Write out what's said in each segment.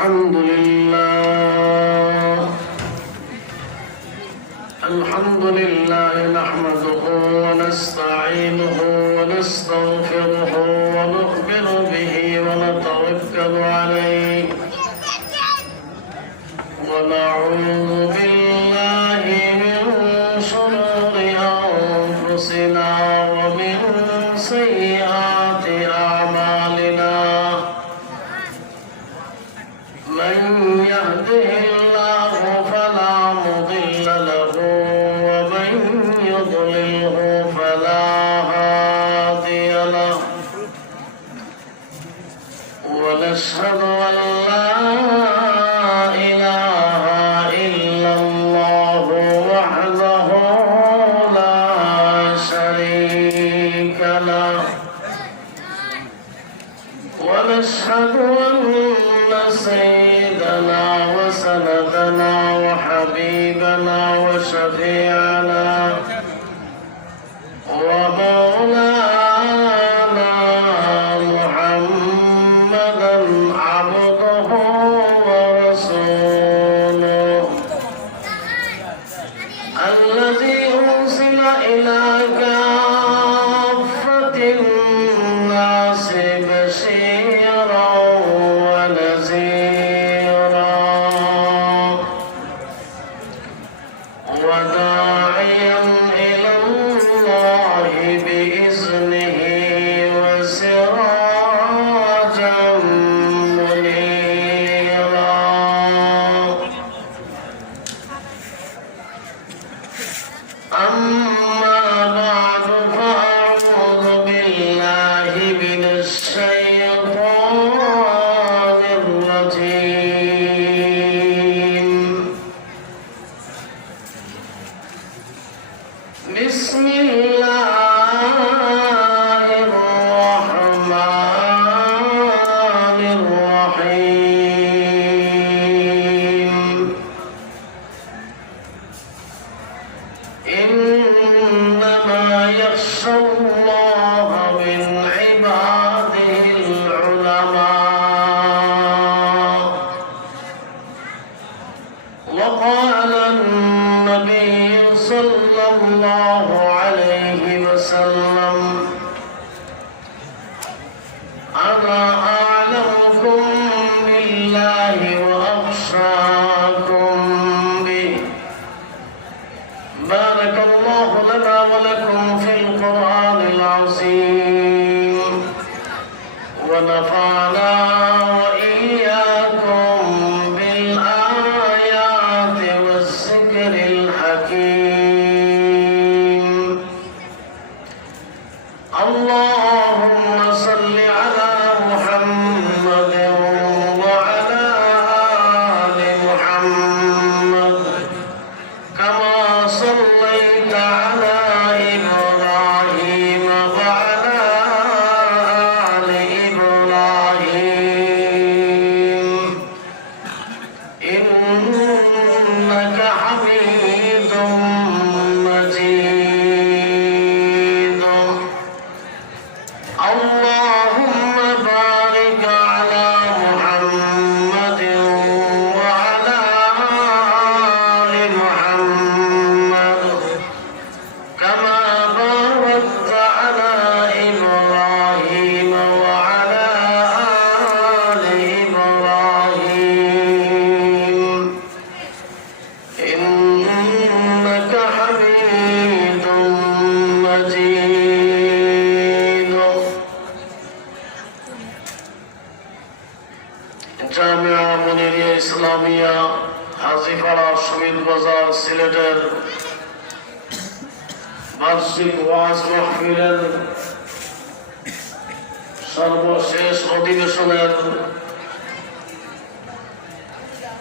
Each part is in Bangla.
الحمد لله نحمده ونستعينه ونستغفره ونؤمن به ونتوكل عليه ونعوذ بالله من شرور أنفسنا ومن سيئات أعمالنا من يهده الله فلا مضل له ومن يضلله فلا هادي له ونشهد أن لا إله إلا الله وحده لا شريك له ونشهد أن سيدنا وسندنا وحبيبنا وشفيعنا ومولانا محمدا عبده ورسوله الذي أرسل إلى كافة الناس بشيرا ونذيرا وداعيا إلى الله بإذنه وسراجا منيرا أما بعد فأعوذ بالله من الشيطان الرجيم بسم الله الرحمن الرحيم إنما يخشى الله من عباده العلماء وقال النبي صلى الله عليه وسلم أنا أعلمكم بالله وأخشاكم به بارك الله لنا ولكم في القرآن العظيم ونفعنا وإياكم بالآيات والذكر الحكيم اللهم صل على محمد وعلى آل محمد كما صليت على إبراهيم وعلى آل إبراهيم إنك حميد مجيد اللهم بارك على محمد وعلى آل محمد كما باركت على إبراهيم وعلى آل إبراهيم إنك حميد مجيد জামিয়া মুনিরিয়া ইসলামিয়া হাজীপাড়া শহীদ বাজার সিলেটের বার্ষিক ওয়াজ মাহফিলের সর্বশেষ অধিবেশনের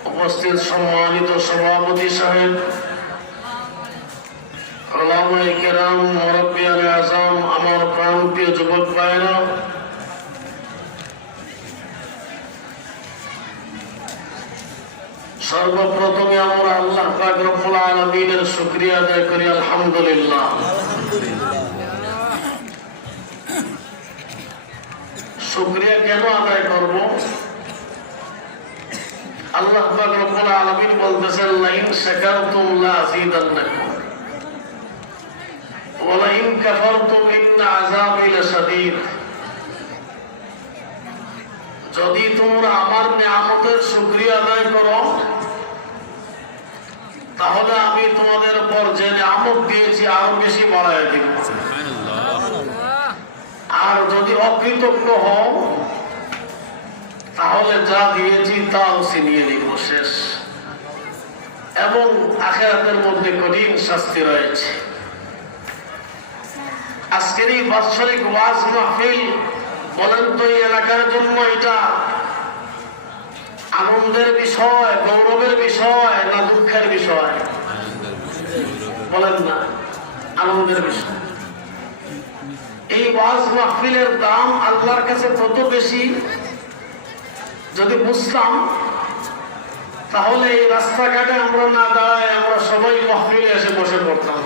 উপস্থিত সম্মানিত সভাপতি সাহেব, উলামায়ে কেরাম, মুরব্বিয়ানে আযম, আমার প্রাণপ্রিয় যুবক ভাইরা, সর্বপ্রথমে আমরা আল্লাহ পাক রব্বুল আলামিনের শুকরিয়া আদায় করি আলহামদুলিল্লাহ। শুকরিয়া কেন আদায় করব? আল্লাহ পাক রব্বুল আলামিন বলতেছেন লাইন শাকারতুম লা আযীদান্নাকুম ওয়া লাইন কাফারতুম ইন্না আযাবি লাশাদীদ। যদি তোমরা আমার নিয়ামতের শুকরিয়া আদায় করো তাহলে আমি তোমাদের উপর যে নিয়ামত দিয়েছি আরো বেশি বাড়ায় দিব, আর যদি অকৃতজ্ঞ হও তাহলে যা দিয়েছি তাও ছিনিয়ে নিব, শেষ। এবং আখিরাতের মধ্যে কঠিন শাস্তি রয়েছে। আজকের এই বাৎসরিক ওয়াজ মাহফিল বলেন তো এই এলাকার জন্য এটা আনন্দের বিষয়, গৌরবের বিষয় না দুঃখের বিষয়? বলেন না, আনন্দের বিষয়। এই ওয়াজ মাহফিলের দাম আল্লাহর কাছে কত বেশি যদি বুঝতাম তাহলে এই রাস্তাঘাটে আমরা না দাঁড়ায় আমরা সবাই মাহফিলে এসে বসে পড়তাম।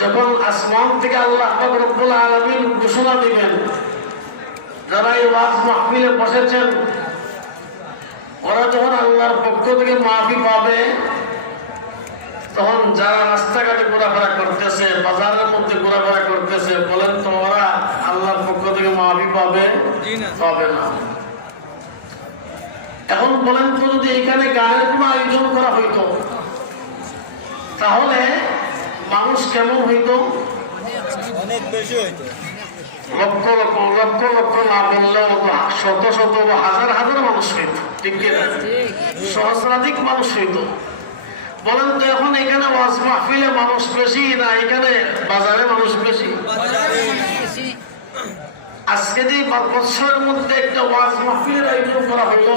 যখন আসমান থেকে আল্লাহ পাক রব্বুল আলামিন ঘোষণা দিবেন যারা এই ওয়াজ মাহফিলে বসেছেন ওরা যখন আল্লাহর পক্ষ থেকে মাফি পাবে, তখন যারা রাস্তাঘাটে ঘোরাফেরা করতেছে, বাজারের মধ্যে ঘোরাফেরা করতেছে, বলেন তো ওরা আল্লাহর পক্ষ থেকে মাফি পাবে? পাবে না। এখন বলেন তো যদি এখানে গানের কোনো আয়োজন করা হইতো তাহলে মানুষ কেমন হইতো? অনেক বেশি হইতো। লক্ষ লক্ষ লক্ষ লক্ষ না বললেও শত শত বা হাজার হাজার মানুষ হইত, ঠিক কিনা? সহস্রাধিক মানুষ হইত। বলেন তো এখন এখানে ওয়াজ মাহফিলে মানুষ বেশি না এখানে বাজারে মানুষ বেশি? আজকে যে বছরের মধ্যে একটা ওয়াজ মাহফিলের আয়োজন করা হইল,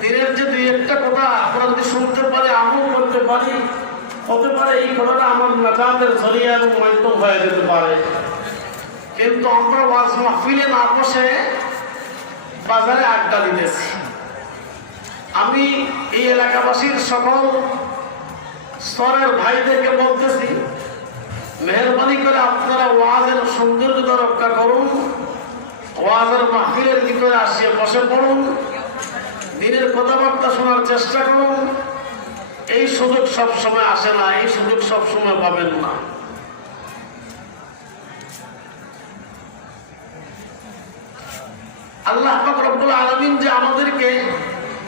দিনের যে দুই একটা কথা আমরা যদি শুনতে পারি, আমল করতে পারি, হতে পারে এই কথাটা আমার নাজাতের জরিয়া এবং মাধ্যম হয়ে যেতে পারে। কিন্তু আমরা ওয়াজ মাহফিলে না বসে বাজারে আড্ডা দিতেছি। আমি এই এলাকাবাসীর সকল স্তরের ভাইদেরকে বলতেছি, মেহরবানি করে আপনারা ওয়াজের সৌন্দর্যতা রক্ষা করুন, ওয়াজের মাহফিলের ভিতরে আসিয়ে বসে পড়ুন, দিনের কথাবার্তা শোনার চেষ্টা করুন। এই সুযোগ সবসময় আসে না, এই সুযোগ সবসময় পাবেন না। আল্লাহ পাক রব্বুল আলামিন যে আমাদেরকে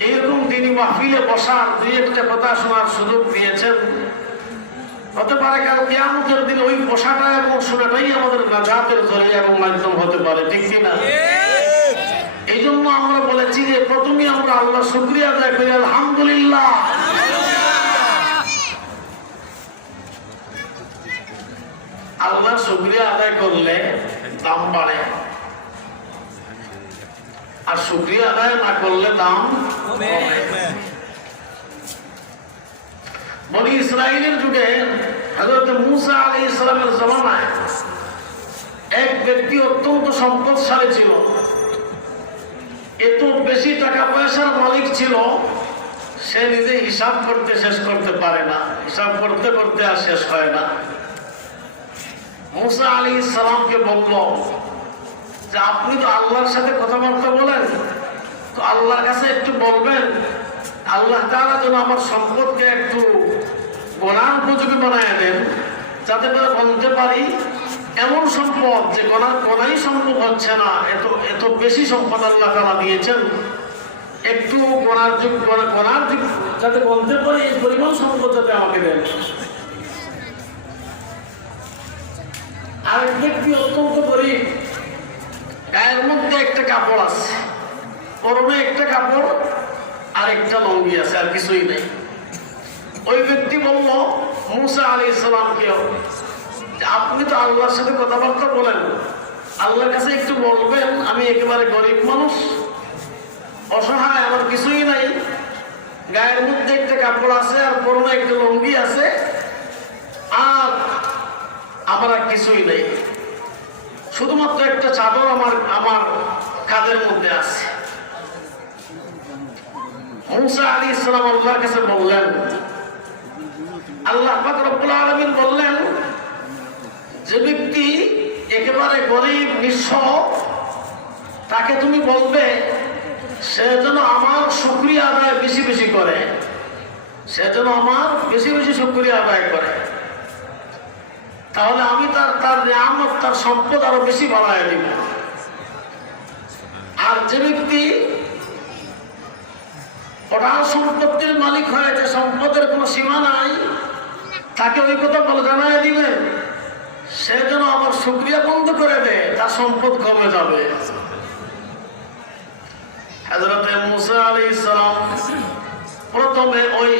এইরকম দিনই মাহফিলে বসার, দুই একটা কথা শোনার সুযোগ দিয়েছেন, হতে পারে কাল কিয়ামতের দিন ওই বসাটা এবং শোনাটাই আমাদের নাজাতের জরিয়া এবং মাধ্যম হতে পারে, ঠিক কিনা? এই জন্য আমরা বলেছি যে প্রথমে আমরা আল্লাহ শুকরিয়া আদায় করি, আলহামদুলিল্লাহ। আল্লাহ শুকরিয়া আদায় করলে দাম বাড়ে, আর শুকরিয়া আদায় না করলে দাম কমে। বনি ইসরাইলের যুগে হযরত মূসা আলাইহিস সালামের জামানায় এক ব্যক্তি অত্যন্ত সম্পদশালী ছিল, এত বেশি টাকা পয়সার মালিক ছিল, সে নিজে হিসাব করতে শেষ করতে পারে না, হিসাব করতে করতে আর শেষ হয় না। মূসা আলাইহিস সালামকে বলল যে আপনি তো আল্লাহর সাথে কথাবার্তা বলেন, তো আল্লাহর কাছে একটু বলবেন আল্লাহ তাআলা যেন আমার সম্পদকে একটু গোনার উপযোগী বানায় দেন, যাতে করে বলতে পারি এমন সম্পদ যে গোনাই সম্ভব হচ্ছে না, এত বেশি সম্পদ আল্লাহ তাআলা দিয়েছেন, একটু গোনার যাতে বলতে পারি এই পরিমাণ সম্পদ যাতে আমাকে দেন। আরেক ব্যক্তি অত্যন্ত গরিব, গায়ের মধ্যে একটা কাপড় আছে, পরনে একটা কাপড় আর একটা লঙ্গি আছে, আর কিছুই নেই। ওই ব্যক্তি বলল মূসা আলাইহিস সালামকে, আপনি তো আল্লাহর সাথে কথাবার্তা বলেন, আল্লাহর কাছে একটু বলবেন আমি একেবারে গরিব মানুষ, অসহায়, আমার কিছুই নাই, গায়ের মধ্যে একটা কাপড় আছে আর পরনে একটা লঙ্গি আছে, আর আমার আর কিছুই নেই, শুধুমাত্র একটা চাদর আমার কাঁধের মধ্যে আছে। মূসা আলাইহিস সালাম আল্লাহর কাছে বললেন, আল্লাহ পাক রব্বুল আলামিন বললেন যে ব্যক্তি একেবারে গরিব নিঃস্ব, তাকে তুমি বলবে সে যেন আমার শুকরিয়া আদায় বেশি বেশি করে, সে যেন আমার বেশি বেশি শুকরিয়া আদায় করে, তাহলে আমি তার নিয়ামত, তার সম্পদ আরো বেশি বাড়ায় দিব। আর যে ব্যক্তি প্রধান সম্পত্তির মালিক হয়েছে, সম্পদের কোনো সীমা নাই, তাকে ওই কথা বলে জানাই দিবেন সে যেন আমার শুকরিয়া বন্ধ করে দেয়, তার সম্পদ কমে যাবে। হযরত মুসা আলাইহিস সালাম প্রথমে ওই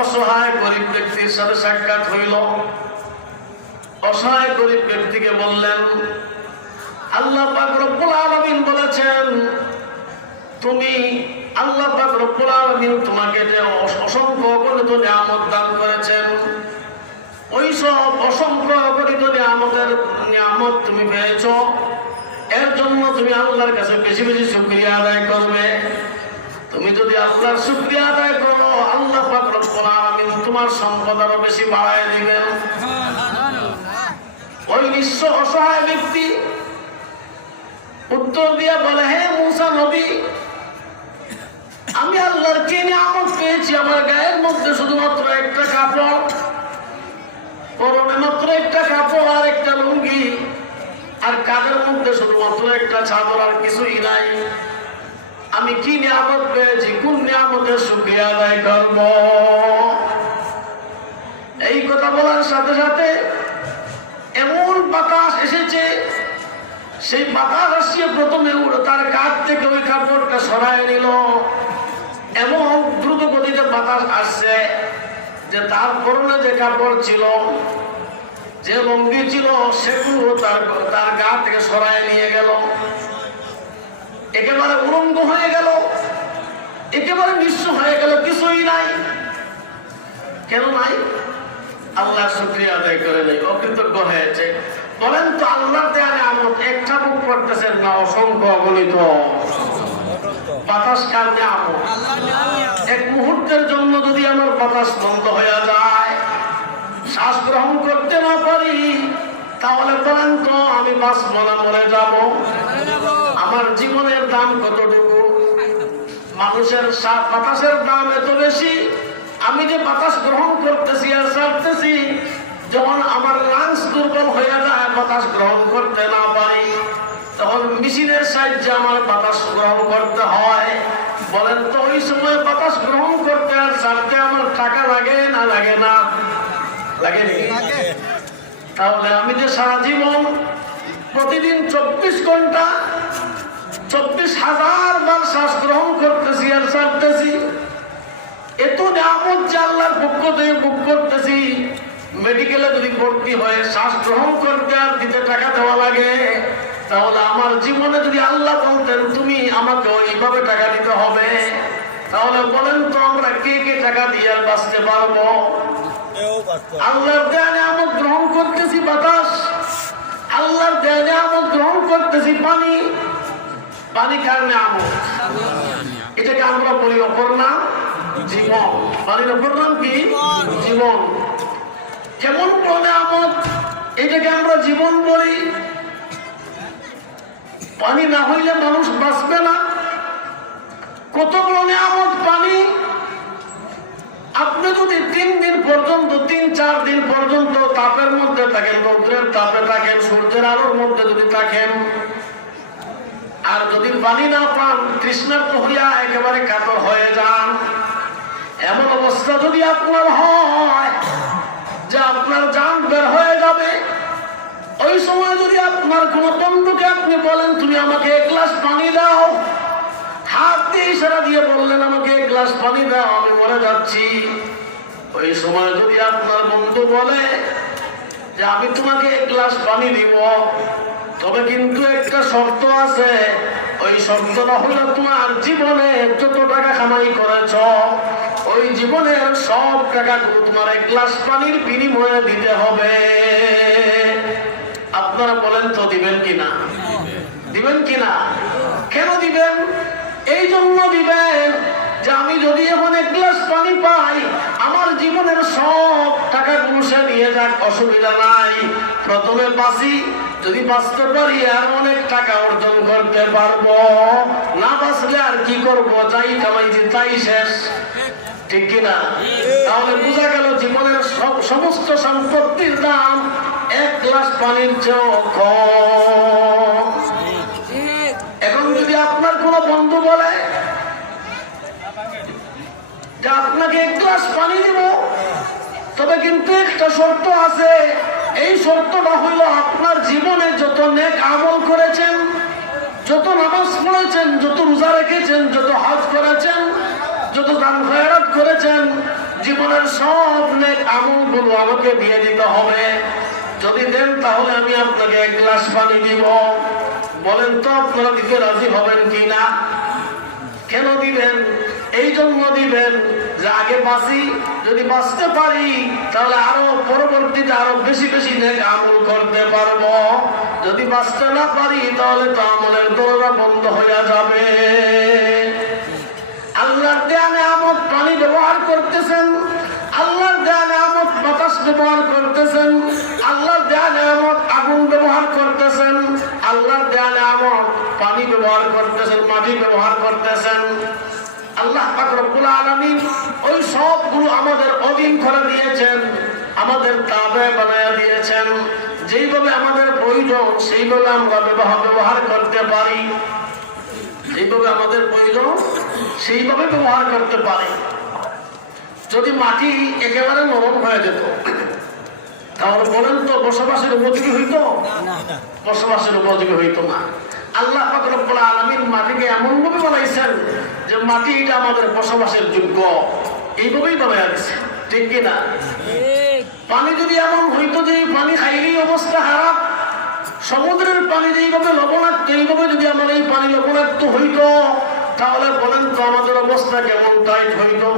অসহায় গরিব ব্যক্তির সাথে সাক্ষাৎ হইল। অসহায় গরিব ব্যক্তিকে বললেন, আল্লাহ পাক রব্বুল আলামিন বলেছেন, তুমি আল্লাহ পাক রব্বুল আলামিন তোমাকে যে অসংখ্য অগণিত নিয়ামত দান করেছেন, ওই সব অসংখ্য অগণিত নিয়ামত তুমি পেয়েছো, এর জন্য তুমি আল্লাহর কাছে বেশি বেশি শুকরিয়া আদায় করবে। তুমি যদি আল্লাহর শুকরিয়া আদায় করো, আল্লাহ পাক রব্বুল আলামিন তোমার সম্পদ আরো বেশি বাড়ায় দিবেন। ওই নিঃস্ব অসহায় ব্যক্তি উত্তর দিয়ে বলে, হে মুসা নবী, আমি আল্লাহর কি নিয়ামত পেয়েছি? আমার গায়ের মধ্যে শুধুমাত্র একটা কাপড়, পরনে মাত্র একটা কাপড় আর একটা লুঙ্গি, আর কাঁধের মধ্যে শুধুমাত্র একটা চাদর, আর কিছুই নাই। আমি কি নিয়ামত পেয়েছি? কোন নিয়ামতের শুকরিয়া আদায় করব? এই কথা বলার সাথে সাথে এমন বাতাস এসেছে, সেই বাতাস আসিয়ে প্রথমে তার কাঁধ থেকে ওই কাপড়টা সরায় নিল। এমন দ্রুত গতিতে বাতাস আসছে যে তার পরনে যে কাপড় ছিল, যে লুঙ্গি ছিল, সেগুলো তার গা থেকে সরায় নিয়ে গেল। একেবারে উলঙ্গ হয়ে গেল, একেবারে নিঃস্ব হয়ে গেল, কিছুই নাই। কেন নাই? আল্লাহ শুকরিয়া আদায় করে নেই, অকৃতজ্ঞ হয়েছে। বলেন তো, আল্লাহর দেয়া নিয়ামত একটা বুক করতেছেন না অসংখ্য অগণিত? বাতাস কার নিয়ামত? এক মুহূর্তের জন্য যদি আমার বাতাস বন্ধ হয়ে যায়, শ্বাস গ্রহণ করতে না পারি, তাহলে বলেন তো আমি বাঁচব না মরে যাব? আমার জীবনের দাম কতটুকু? মানুষের বাতাসের দাম এত বেশি, আমি যে বাতাস গ্রহণ করতেছি আর ছাড়তেছি, যখন আমার লাংস দুর্বল হয়ে যায়, বাতাস গ্রহণ করতে না পারি, তখন মেশিনের সাহায্যে আমার বাতাস গ্রহণ করতে হয়। বলেন তো ওই সময় বাতাস গ্রহণ করতে আর ছাড়তে আমার টাকা লাগে না লাগে না? লাগে নাকি? তাহলে আমি যে সারা জীবন প্রতিদিন 24 ঘন্টা 24,000 বার শ্বাস গ্রহণ করতেছি আর ছাড়তেছি, এত নিয়ামত যে আল্লাহর পক্ষ থেকে ভোগ করতেছি, মেডিকেলে যদি ভর্তি হয়ে শ্বাস গ্রহণ করতে আর দিতে টাকা দেওয়া লাগে, তাহলে আমার জীবনে যদি আল্লাহ বলতেন তুমি আমাকে ওইভাবে টাকা দিতে হবে, তাহলে বলেন তো আমরা কে কে টাকা দিয়ে আর বাঁচতে পারবো? আল্লাহর দেয়া নিয়ামত গ্রহণ করতেছি বাতাস, আল্লাহর দেয়া নিয়ামত গ্রহণ করতেছি পানি। পানি কার নিয়ামত? এটাকে আমরা বলি অপর নাম জীবন। পানির অপর নাম কি? জীবন। কেমন নিয়ামত? এটাকে আমরা জীবন বলি। পানি না হইলে মানুষ বাঁচবে না। কত বড় নিয়ামত পানি! আপনি যদি 3 দিন পর্যন্ত, 3-4 দিন পর্যন্ত তাপের মধ্যে থাকেন, রৌদ্রের তাপে থাকেন, সূর্যের আলোর মধ্যে যদি থাকেন, আর যদি পানি না পান, তৃষ্ণার্ত হইয়া একেবারে কাতর হয়ে যান, এমন অবস্থা যদি আপনার হয় যে আপনার জান বের হয়ে যাবে, ওই সময় যদি আপনার কোন বন্ধুকে আপনি বলেন তুমি আমাকে 1 গ্লাস পানি দাও, হাত দিয়ে ইশারা দিয়ে বললেন আমাকে 1 গ্লাস পানি দাও, আমি মরে যাচ্ছি, ওই সময় যদি আপনার বন্ধু বলে যে আমি তোমাকে 1 গ্লাস পানি দিব, তবে কিন্তু একটা শর্ত আছে, ওই শর্তটা হলো তোমার জীবনে যত টাকা কামাই করেছ, ওই জীবনের সব টাকাগুলো তোমার 1 গ্লাস পানির বিনিময়ে দিতে হবে। আপনারা বলেন তো দিবেন কিনা? দিবেন কিনা? কেন দিবেন? এই জন্য দিবেন যে আমি যদি এখন এক গ্লাস পানি পাই, আমার জীবনের সব টাকা পয়সা নিয়ে যাক, অসুবিধা নাই, প্রথমে বাঁচি, যদি বাঁচতে পারি আর অনেক টাকা অর্জন করতে পারবো, না বাঁচলে আর কি করবো, যাই কামাইছি তাই শেষ, ঠিক কিনা? তাহলে বোঝা গেল জীবনের সমস্ত সম্পত্তির দাম এক গ্লাস পানির চেয়েও কম। এখন যদি আপনার কোনো বন্ধু বলে যে আপনাকে এক গ্লাস পানি দিব, তবে কিন্তু একটা শর্ত আছে, এই শর্তটা হইল আপনার জীবনে যত নেক আমল করেছেন, যত নামাজ পড়েছেন, যত রোজা রেখেছেন, যত হজ করেছেন, যত দান খয়রাত করেছেন, জীবনের সব নেক আমলগুলো আমাকে দিয়ে দিতে হবে। যদি দেন তাহলে আমি আপনাকে এক গ্লাস পানি দিব। বলেন তো আপনারা দিতে রাজি হবেন কিনা? কেন দিবেন? এই জন্য দিবেন যে আগে বাঁচি, যদি বাঁচতে পারি তাহলে আরো পরবর্তীতে আরো বেশি বেশি নেক আমল করতে পারবো। যদি বাঁচতে না পারি তাহলে তো আমলের দরজা বন্ধ হয়ে যাবে। আল্লাহর দেয়া নেয়ামত পানি ব্যবহার করতেছেন, আল্লাহর দেয়া নেয়ামত বাতাস ব্যবহার করতেছেন, আল্লাহর দেয়া নেয়ামত আগুন ব্যবহার করতেছেন, আল্লাহর দেয়া নেয়ামত পানি ব্যবহার করতেছেন, মাটি ব্যবহার করতেছেন। আল্লাহ পাক রব্বুল আলামিন ওই সবগুলো আমাদের অধীন করে দিয়েছেন, আমাদের তাবে বানায়া দিয়েছেন। যেইভাবে আমাদের প্রয়োজন সেইভাবে আমরা ব্যবহার করতে পারি, যেইভাবে আমাদের প্রয়োজন সেইভাবে ব্যবহার করতে পারি। যদি মাটি একেবারে নরম হয়ে যেত তাহলে বলেন তো বসবাসের উপযোগী হইতো? বসবাসের উপযোগী হইতো না। আল্লাহ পাক রব্বুল আলামিন মাটিকে এমন ভাবে বানাইছেন যে মাটি এটা আমাদের বসবাসের যোগ্য, এইভাবেই বানাইয়া দিয়েছে, ঠিক কিনা? পানি যদি এমন হইতো যে পানি খাইলেই অবস্থা খারাপ, সমুদ্রের পানি যেইভাবে লবণাক্ত, এইভাবে যদি আমার এই পানি লবণাক্ত হইতো তাহলে বলেন তো আমাদের অবস্থা কেমন টাইট হইতো?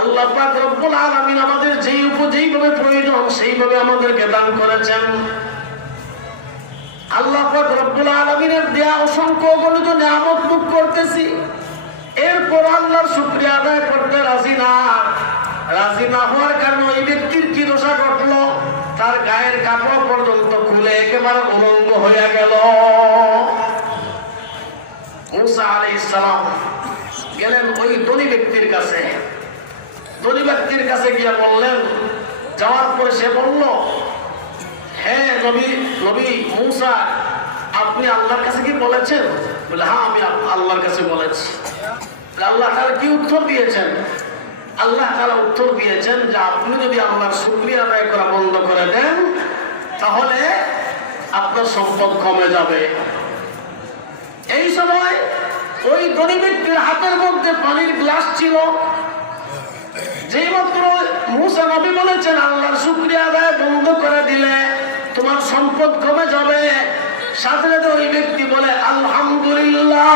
আল্লাহ পাক রব্বুল আলামিন আমাদের যেইভাবে প্রয়োজন সেইভাবে আমাদেরকে দান করেছেন। আল্লাহ পাক রব্বুল আলামিনের দেয়া অসংখ্য অগণিত নিয়ামত ভোগ করতেছি, এরপর আল্লাহর শুকরিয়া আদায় করতে রাজি না। রাজি না হওয়ার কারণে ওই ব্যক্তির কি দশা ঘটলো? তার গায়ের কাপড় পর্যন্ত খুলে একেবারে উলঙ্গ হয়ে গেল। মুসা আলাইহিস সালাম গেলেন ওই ধনী ব্যক্তির কাছে। ধনী ব্যক্তির কাছে গিয়ে বললেন, যাওয়ার পরে সে বলল, হ্যাঁ নবী মুসা, আপনি আল্লাহর কাছে কি বলেছেন? বলে, হ্যাঁ আমি আল্লাহর কাছে বলেছি। আল্লাহ তাআলা কি উত্তর দিয়েছেন? আল্লাহ তাআলা উত্তর দিয়েছেন যে আপনি যদি আল্লাহর শুকরিয়া আদায় করা বন্ধ করে দেন তাহলে আপনার সম্পদ কমে যাবে। এই সময় ওই ধনী ব্যক্তির হাতের মধ্যে পানির গ্লাস ছিল। যেই মাত্র মুসা নবী বলেছেন আল্লাহর শুকরিয়া আদায় বন্ধ করে দিলে তোমার সম্পদ কমে যাবে, সাথে সাথে ওই ব্যক্তি বলে আলহামদুলিল্লাহ।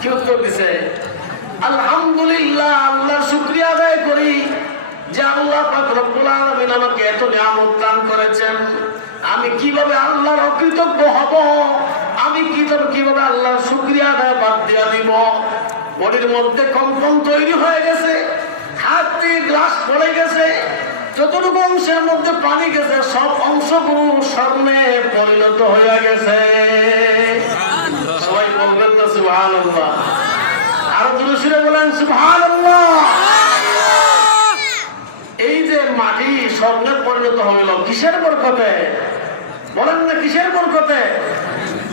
কি উত্তর দিছে? আলহামদুলিল্লাহ, আল্লাহর শুকরিয়া আদায় করি যে আল্লাহ পাক রব্বুল আলামিন আমাকে এত নিয়ামত দান করেছেন। আমি কিভাবে আল্লাহর অকৃতজ্ঞ হব? আমি কিভাবে আল্লাহর শুকরিয়া আদায় বাদ দিয়া দিব? বডির মধ্যে কম্পন তৈরি হয়ে গেছে, হাত দিয়ে গ্লাস পড়ে গেছে, যতটুকু অংশের মধ্যে পানি গেছে সব অংশগুলো স্বর্ণে পরিণত হয়ে গেছে। সবাই বলবেন না সুবহানাল্লাহ? আরো জোরে সুরে বলেন সুবহানাল্লাহ। এই যে মাটি স্বর্ণে পরিণত হইল কিসের বরকতে? বলেন না কিসের বরকতে?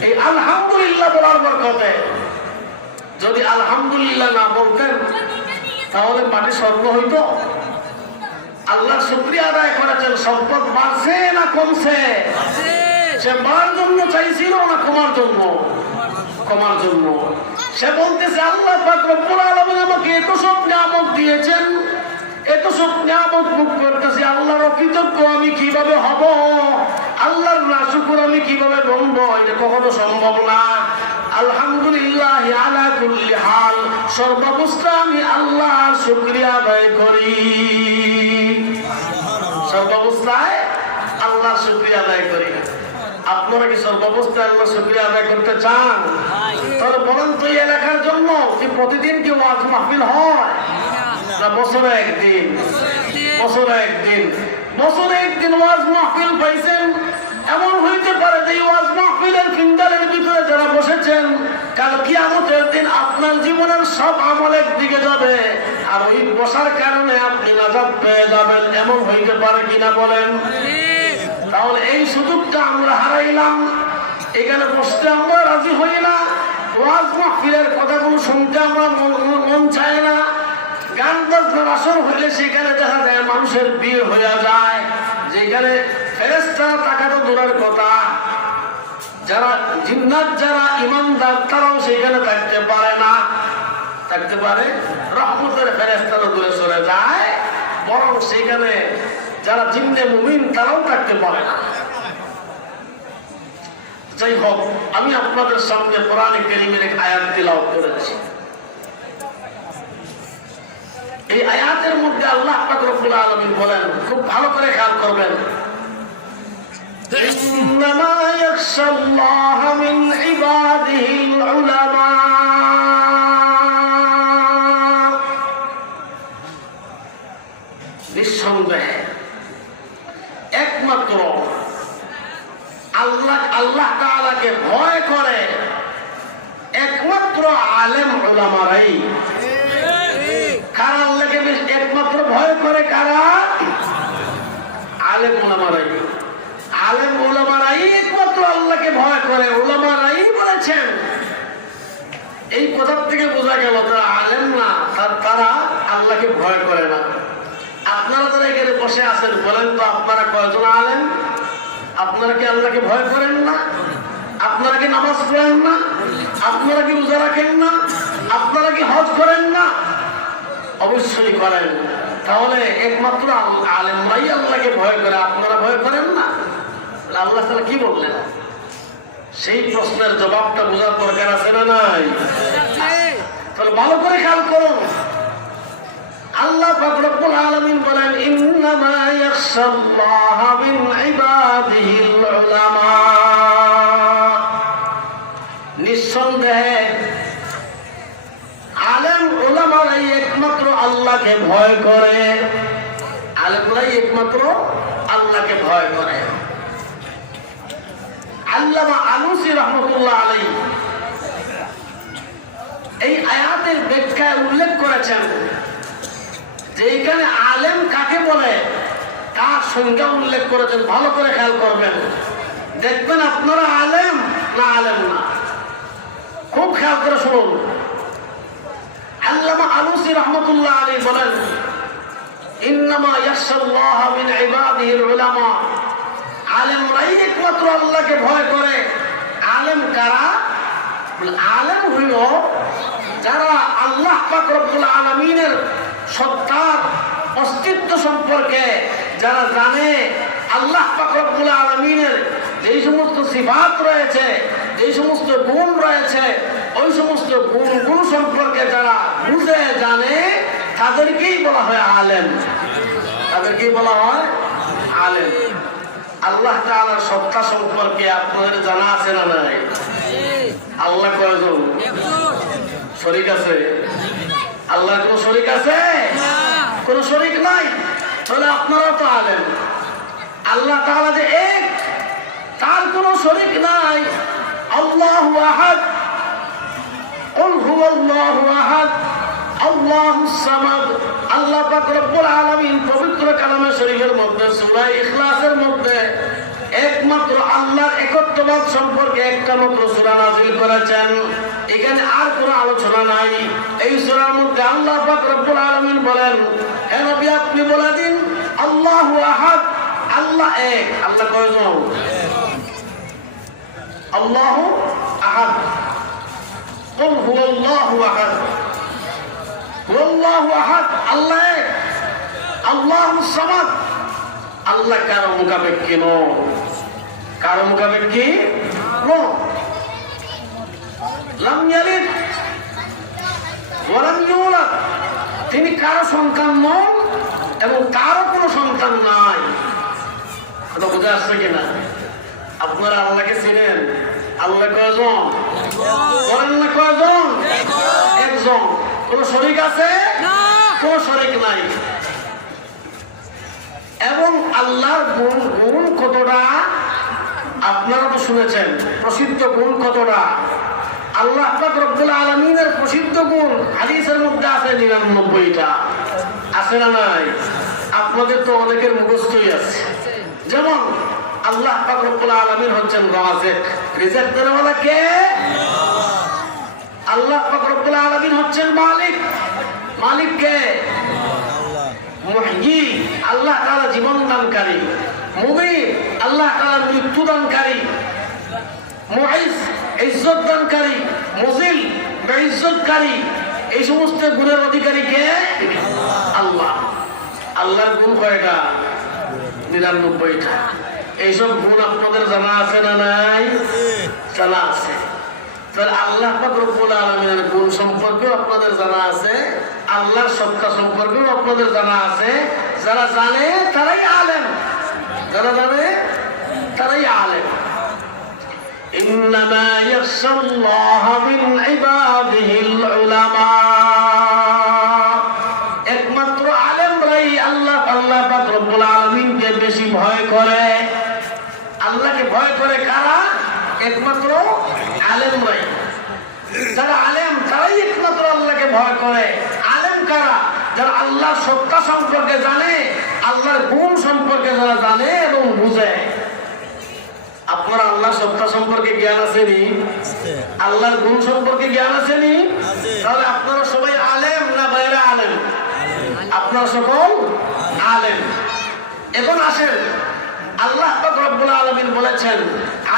এই আলহামদুলিল্লাহ বলার বরকতে। যদি আলহামদুলিল্লাহ না বলতেন তাহলে মাটি স্বর্ণ হইতো? আল্লাহর শুকরিয়া আদায় করেছেন, সম্পদ বাড়ছে না কমছে? সে বাড়ার জন্য চাইছিল না কমার জন্য? কমার জন্য। সে বলতেছে আল্লাহ পাক রব্বুল আলামিন আমাকে এত সব নিয়ামত দিয়েছেন, এত সব নিয়ামত ভোগ করতেছি, আল্লাহর অকৃতজ্ঞ আমি কিভাবে হব? আল্লাহর নাশুকর আমি কিভাবে বলবো? এটা কখনো সম্ভব না। আলহামদুলিল্লাহ আলা কুল্লি হাল, সর্বাবস্থা আমি আল্লাহর শুকরিয়া আদায় করি। সর্বাবস্থায় আল্লাহর শুকরিয়া আদায় করি। আপনারা কি সর্বাবস্থায় আল্লাহ শুকরিয়া আদায় করতে চান? তাহলে বলেন তো এই এলাকার জন্য কি প্রতিদিন কি ওয়াজ মাহফিল হয় না বছরে একদিন? বছরে একদিন। বছরে একদিন ওয়াজ মাহফিল পাইছেন। এমন হইতে পারে যে ওয়াজ মাহফিলের ফিন্দালের ভিতরে যারা বসেছেন কাল কিয়ামতের দিন আপনার জীবনের সব আমল একদিকে যাবে, আর ওই বসার কারণে আপনি নাজাত পেয়ে যাবেন। এমন হইতে পারে কিনা বলেন? তাহলে এই সুযোগটা আমরা হারাইলাম। এখানে বসতে আমরা রাজি হই না, ওয়াজ মাহফিলের কথাগুলো শুনতে আমরা মন চায় না। গান বাজনার আসর হইলে সেখানে দেখা যায় মানুষের বিয়ে হয়ে যায়, যেখানে ফেরেশতারা টাকা তো দূরের কথা, যারা জিন্নাত যারা ইমানদার তারাও সেখানে থাকতে পারে না। থাকতে পারে রহমতের ফেরেশতারা দূরে সরে যায়, বরং সেখানে যারা জিন্নে মুমিন তারাও থাকতে পারে না। যাই হোক, আমি আপনাদের সামনে কোরআনে কারীমের এক আয়াত তিলাওয়াত করেছি। এই আয়াতের মধ্যে আল্লাহ পাক রব্বুল আলামিন বলেন, খুব ভালো করে খেয়াল করবেন, ইন্নামা ইয়াখশাল্লাহা মিন ইবাদিহিল উলামা। নিঃসন্দেহে একমাত্র আল্লাহ তাআলাকে ভয় করে একমাত্র আলেম উলামারাই। কারা আল্লাহকে একমাত্র ভয় করে? কারা? আলেম উলামারাই। আলেম উলামারাই একমাত্র আল্লাহকে ভয় করে। উলামারাই বলেছেন। এই কথা থেকে বোঝা গেল তারা আলেম না, তারা আল্লাহকে ভয় করে না। আপনারা যারা এখানে বসে আছেন বলেন তো আপনারা কয়জন আলেম? আপনারা কি আল্লাহকে ভয় করেন না? আপনারা কি নামাজ পড়েন না? আপনারা কি রোজা রাখেন না? আপনারা কি হজ করেন না? অবশ্যই করেন। তাহলে একমাত্র আলেমরাই আল্লাহকে ভয় করে, আপনারা ভয় করেন না? আল্লাহ তাআলা কি বললেন? সেই প্রশ্নের জবাবটা বোঝার দরকার আছে না নাই? তাহলে ভালো করে খেয়াল করুন। আল্লাহ পাক রব্বুল আলামিন বলেন, ইন্নামা ইয়াখশাল্লাহা মিন ইবাদিহিল উলামা। নিঃসন্দেহে আলেম উলামারাই একমাত্র আল্লাহকে ভয় করে। আলেমরাই একমাত্র আল্লাহকে ভয় করে। আল্লামা আলুসি রহমতুল্লাহ আলাইহি এই আয়াতের ব্যাখ্যায় উল্লেখ করেছেন যে এখানে আলেম কাকে বলে তার সংজ্ঞা উল্লেখ করেছেন। ভালো করে খেয়াল করবেন, দেখবেন আপনারা আলেম না আলেম না। খুব খেয়াল করে শুনুন। আল্লামা আলুসি রহমতুল্লাহ আলাইহি বলেন, ইন্নামা ইয়াখশাল্লাহা মিন ইবাদিহিল উলামা। আলেমরাই একমাত্র আল্লাহকে ভয় করে। আলেম কারা? আলেম হইল যারা আল্লাহ পাক রব্বুল আলামিনের সত্তার অস্তিত্ব সম্পর্কে যারা জানে, আল্লাহ পাক রব্বুল আলামিনের যেই সমস্ত সিফাত রয়েছে, যেই সমস্ত গুণ রয়েছে, ওই সমস্ত গুণ সম্পর্কে যারা বুঝে জানে তাদেরকেই বলা হয় আলেম। তাদেরকেই বলা হয় আলেম। আল্লাহ তাআলার সত্তা সম্পর্কে আপনাদের জানা আছে না নাই? আল্লাহ কয়জন? শরীক আছে? আল্লাহর কোন শরীক আছে? কোন শরীক নাই। তাহলে আপনারা তো আলেম। আল্লাহ তাআলা যে এক, তার কোন শরীক নাই। আল্লাহু আহাদ, কুল হুয়াল্লাহু আহাদ, আল্লাহুস সামাদ। আল্লাহ পাক রব্বুল আলামিন পবিত্র কালামে শরীফের মধ্যে সূরা ইখলাসের মধ্যে একমাত্র আল্লাহর একত্ববাদ সম্পর্কে একটা মাত্র সূরা নাযিল করেছেন। এখানে আর কোনো আলোচনা নাই। এই সূরার মধ্যে আল্লাহ পাক রব্বুল আলামিন বলেন, হে নবী আপনি বলে দিন আল্লাহু আহাদ, আল্লাহ এক। আল্লাহ কয়জন? আল্লাহু আহাদ। কুল হুয়াল্লাহু আহাদ, হুয়াল্লাহু আহাদ, আল্লাহ এক। আল্লাহুস সামাদ, আল্লাহ কারো মুখাপেক্ষী নন। কারো মুখাপেক্ষী নন। লাম ইয়ালিদ ওয়া লাম ইউলাদ, তিনি কারো সন্তান নন এবং কারো কোনো সন্তান নাই। কথা বুঝে আসছে কিনা? আপনারা আল্লাহকে চিনেন? আল্লাহ কয়জন? বলেন না কয়জন? একজন। কোন শরীক আছে? কোন শরীক নাই। এবং আল্লাহর গুণ কতটা আপনারা তো শুনেছেন, প্রসিদ্ধ গুণ কতটা। আল্লাহ পাক রব্বুল আলামিনের প্রসিদ্ধ গুণ হাদিসের মধ্যে আছে 99টা। আছে না নাই? আপনাদের তো অনেকের মুখস্থই আছে। যেমন আল্লাহ পাক রব্বুল আলামিন হচ্ছেন রাযিক, রিজিক দেওয়ালা কে? আল্লাহ পাক রব্বুল আলামিন হচ্ছেন মালিক, মালিক কে? মুহয়ি, আল্লাহ তাআলা জীবন দানকারী। মুমিত, আল্লাহ তাআলা মৃত্যু দানকারী। মুইজ, ইজ্জত দানকারী। মুজিল, বেইজ্জতকারী। এই সমস্ত গুণের অধিকারী কে? আল্লাহ। আল্লাহর গুণ কয়টা? 99টা। এইসব গুণ আপনাদের জানা আছে না নাই? জানা আছে। তাহলে আল্লাহ পাক রব্বুল আলামিনের গুণ সম্পর্কেও আপনাদের জানা আছে, আল্লাহর সত্তা সম্পর্কেও আপনাদের জানা আছে। যারা জানে তারাই আলেম, যারা জানে তারাই আলেম। ইন্নামা ইয়াখশাল্লাহ মিন ইবাদিহিল উলামা। একমাত্র আলেমরাই আল্লাহ পাক রব্বুল আলামিনকে বেশি ভয় করে। আল্লাহকে ভয় করে কারা? একমাত্র আলেমরাই। যারা আলেম তারাই একমাত্র আল্লাহকে ভয় করে। আলেম কারা? যারা আল্লাহর সত্তা সম্পর্কে জানে, আল্লাহর গুণ সম্পর্কে যারা জানে এবং বুঝে। আপনার আল্লাহর সত্তা সম্পর্কে জ্ঞান আসেনি? আল্লাহর গুণ সম্পর্কে জ্ঞান আসেনি? তাহলে আপনারা সবাই আলেম না বাইরে আলেম? আপনারা সকল আলেম। এখন আসেন, আল্লাহ পাক রব্বুল আলামিন বলেছেন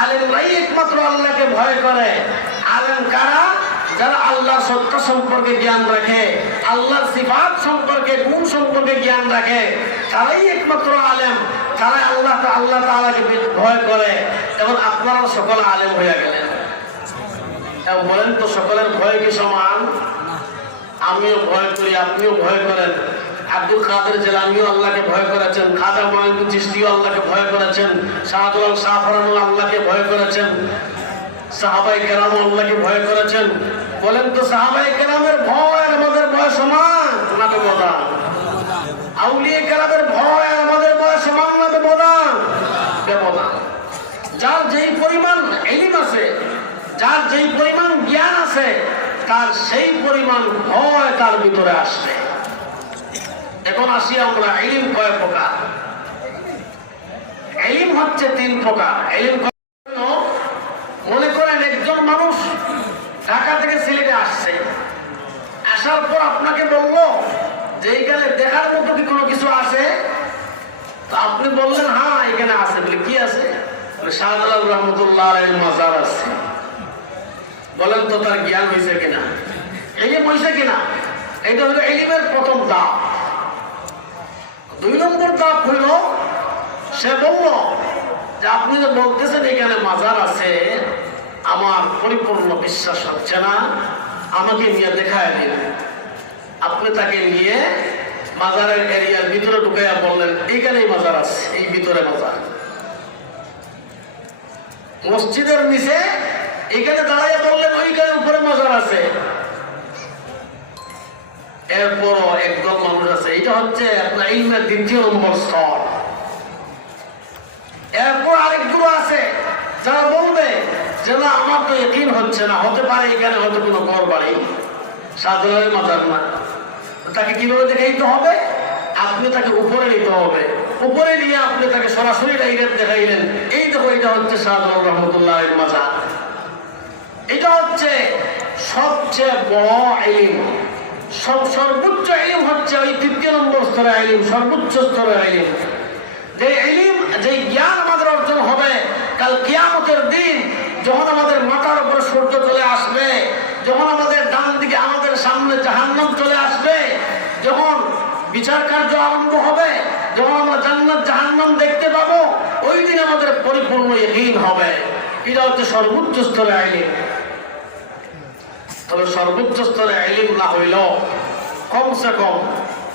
আলেমরাই একমাত্র আল্লাহকে ভয় করে। আলেম কারা? যারা আল্লাহর সত্তা সম্পর্কে জ্ঞান রাখে, আল্লাহর সিফাত সম্পর্কে, গুণ সম্পর্কে জ্ঞান রাখে, তারাই একমাত্র আলেম। তারাই আল্লাহ তাআলাকে ভয় করে। এবং আপনারা সকল আলেম হয়ে গেলেন। এবং বলেন তো সকলের ভয় কি সমান? আমিও ভয় করি, আপনিও ভয় করেন। আব্দুল কাদের জিলানীও আল্লাহকে ভয় করেছেন, খাজা মঈনুদ্দিন চিশতিও আল্লাহকে ভয় করেছেন, শাহজালাল শাহফরানও আল্লাহকে ভয় করেছেন, সাহাবায়ে কেরাম আল্লাহকে ভয় করেছেন। বলেন তো সাহাবায়ে কেরামের ভয় আর আমাদের ভয় সমান না ব্যবধান? আউলিয়া কেরামের ভয় আর আমাদের ভয় সমান না ব্যবধান? ব্যবধান। যার যেই পরিমাণ ইলম আছে, যার যেই পরিমাণ জ্ঞান আছে, তার সেই পরিমাণ ভয় তার ভিতরে আসবে। এখন আসি আমরা, ইলম কয় প্রকার? ইলম হচ্ছে 3 প্রকার। ইলম মনে করেন একজন মানুষ ঢাকা থেকে সিলেটে আসছে, আসার পর আপনাকে বললো যে এইখানে দেখার মতো কি কোনো কিছু আছে? তো আপনি বললেন হ্যাঁ এখানে আছে। বলে কি আছে? বলে শাহজালাল রহমতুল্লাহ আলাইহির মাজার আছে। বলেন তো তার জ্ঞান হয়েছে কিনা? ইলম হয়েছে কিনা? এটা হলো ইলমের প্রথম ধাপ। 2 নম্বর ধাপ হইল, সে বলল যে আপনি যে বলতেছেন এখানে মাজার আছে, আমার পরিপূর্ণ বিশ্বাস হচ্ছে না, আমাকে নিয়ে দেখায় দিন। আপনি তাকে নিয়ে মাজারের এরিয়ার ভিতরে ঢুকাইয়া বললেন এইখানেই মাজার আছে, এই ভিতরে মাজার। মসজিদের নিচে এইখানে দাঁড়াইয়া বললেন ওইখানে উপরে মাজার আছে। এরপরও একদল মানুষ আছে, এটা হচ্ছে আপনার ইলমের 2য় নম্বর স্তর। এরপর আরেকগুলো আছে যারা বলবে যে না আমার তো ইয়াকিন হচ্ছে না, হতে পারে এখানে হয়তো কোনো ঘর বাড়ি, শাহজালালের মাজার না। তাকে কিভাবে দেখাইতে হবে? আপনি তাকে উপরে নিতে হবে। উপরে নিয়ে আপনি তাকে সরাসরি ডাইরেক্ট দেখাইলেন, এই দেখো এটা হচ্ছে শাহজালাল রহমতুল্লাহের মাজার। এটা হচ্ছে সবচেয়ে বড় ইলম। সর্বোচ্চ ইলম হচ্ছে ওই 3য় নম্বর স্তরের ইলম, সর্বোচ্চ স্তরের ইলম। যে ইলম, যে জ্ঞান আমাদের অর্জন হবে কাল কিয়ামতের দিন, যখন আমাদের মাথার উপরে সূর্য চলে আসবে, যখন আমাদের ডান দিকে আমাদের সামনে জাহান্নাম চলে আসবে, যখন বিচার কার্য আরম্ভ হবে, যখন আমরা জান্নাত জাহান্নাম দেখতে পাবো, ওই দিন আমাদের পরিপূর্ণ ইয়াকিন হবে। এটা হচ্ছে সর্বোচ্চ স্তরের ইলম। তবে সর্বোচ্চ স্তরে ইলম না হইল কমসে কম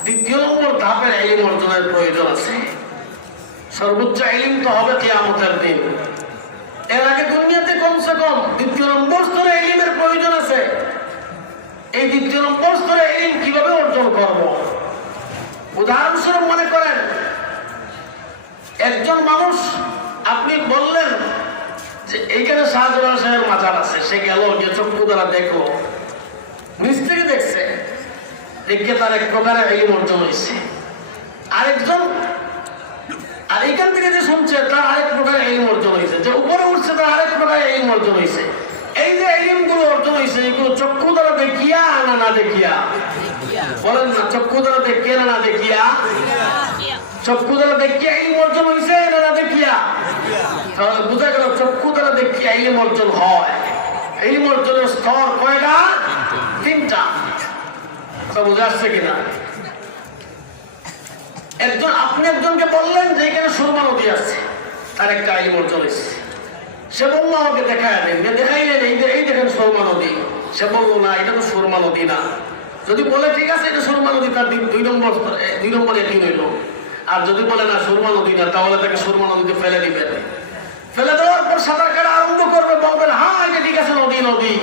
2য় নম্বর ধাপের ইলম অর্জনের প্রয়োজন আছে। সর্বোচ্চ ইলম তো হবে কিয়ামতের দিন। এর আগে দুনিয়াতে কমসে কম দ্বিতীয় নম্বর স্তরে ইলমের প্রয়োজন আছে। এই দ্বিতীয় নম্বর স্তরে ইলম কিভাবে অর্জন করব? উদাহরণস্বরূপ মনে করেন একজন মানুষ, আপনি বললেন যে এইখানে শাহজালাল সাহেবের মাজার আছে, সে গেল, গিয়ে চক্ষু দ্বারা দেখলো, নিজ থেকে দেখছে, দেখে তার এক প্রকারের ইলম অর্জন হয়েছে। আরেকজন আর এইখান থেকে যে শুনছে তার আরেক প্রকারের ইলম অর্জন হয়েছে, যে উপরে উঠছে তার আরেক প্রকারের ইলম অর্জন হয়েছে। এই যে ইলম গুলো অর্জন হয়েছে, এগুলো চক্ষু দ্বারা দেখিয়া না দেখিয়া? বলেন না, চক্ষু দ্বারা দেখিয়া না দেখিয়া? চক্ষু দ্বারা দেখিয়া ইলম অর্জন হয়েছে না দেখিয়া? তাহলে বোঝা গেল চক্ষু দ্বারা দেখিয়া ইলম অর্জন হয়। ইলম অর্জনের স্তর কয়টা? তিনটা। বুঝা আসছে কিনা? আপনি একজনকে বললেন যে এখানে সুরমা নদী আছে, তার একটা ইলম অর্জন হয়েছে। সে বললো আমাকে দেখায় দেন, দেখাইলেন এই দেখেন সুরমা নদী। সে বললো না, এটা তো সুরমা নদী না। যদি বলে ঠিক আছে এটা সুরমা নদী, তার দুই নম্বরে কি হইল। আর যদি বলে না সুরমা নদী না, তাহলে তাকে সুরমা নদীতে ফেলে দিবেন। ফেলে দেওয়ার পর সাঁতার কাটা আরম্ভ করবে, বলবেন হ্যাঁ এটা ঠিক আছে নদী নদী।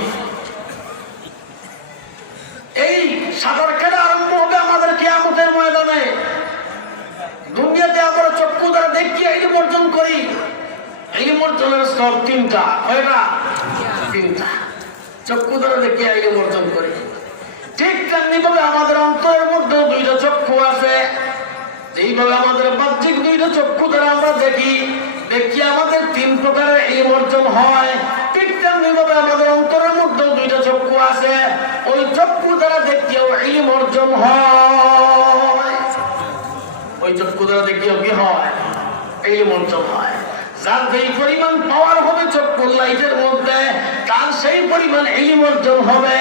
এই সাঁতার কাটা আরম্ভ হবে আমাদের কিয়ামতের ময়দানে। দুনিয়াতে আমরা চক্ষু দ্বারা দেখি ইলম অর্জন করি। ইলম অর্জনের স্তর তিনটা। কয়টা? তিনটা। চক্ষু দ্বারা দেখি ইলম অর্জন করি। ঠিক তেমনি ভাবে আমাদের অন্তরের মধ্যে দুইটা চক্ষু আছে। এইভাবে আমাদের বাহ্যিক দুইটা চক্ষু দ্বারা আমরা দেখি আমাদের তিন প্রকারের ইলম অর্জন হয়। ঠিক তেমনি ভাবে আমাদের অন্তরের মধ্যে দুইটা চক্ষু আছে, ওই চক্ষু দ্বারা দেখিও ইলম অর্জন হয়। ওই চক্ষু দ্বারা দেখিও কি হয়? ইলম অর্জন হয়। যার যেই পরিমাণ পাওয়ার হবে চক্ষুর লাইটের মধ্যে, তার সেই পরিমাণ ইলম অর্জন হবে।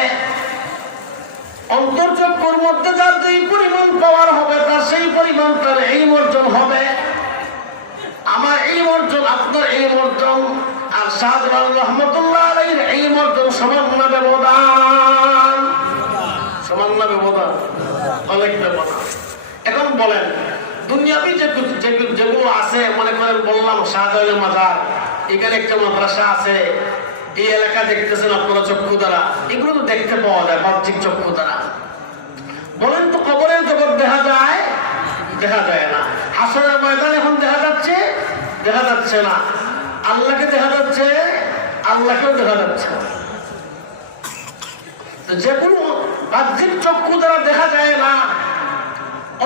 অন্তর্চক্ষুর মধ্যে যার যেই পরিমাণ পাওয়ার হবে, তার সেই পরিমাণ তার ইলম অর্জন হবে। আমার ইলম অর্জন, আপনার ইলম অর্জন আর শাহজালাল রহমতুল্লাহ আলাইহির ইলম অর্জন সমান না ব্যবধান? সমান না ব্যবধান? অনেক ব্যবধান। এখন বলেন দুনিয়াবি যেগুলো আছে, মনে করেন বললাম শাহজালালের মাজার, এখানে একটা মাদ্রাসা আছে, এই এলাকা দেখতেছেন আপনারা চক্ষু দ্বারা, এগুলো তো দেখতে পাওয়া যায় বাহ্যিক চক্ষু দ্বারা। বলেন তো কবরের জগৎ দেখা যায়? দেখা যায় না। হাসরের ময়দান এখন দেখা যাচ্ছে? দেখা যাচ্ছে না। আল্লাহকে দেখা যাচ্ছে? আল্লাহকেও দেখা যাচ্ছে না। যেগুলো বাহ্যিক চক্ষু দ্বারা দেখা যায় না,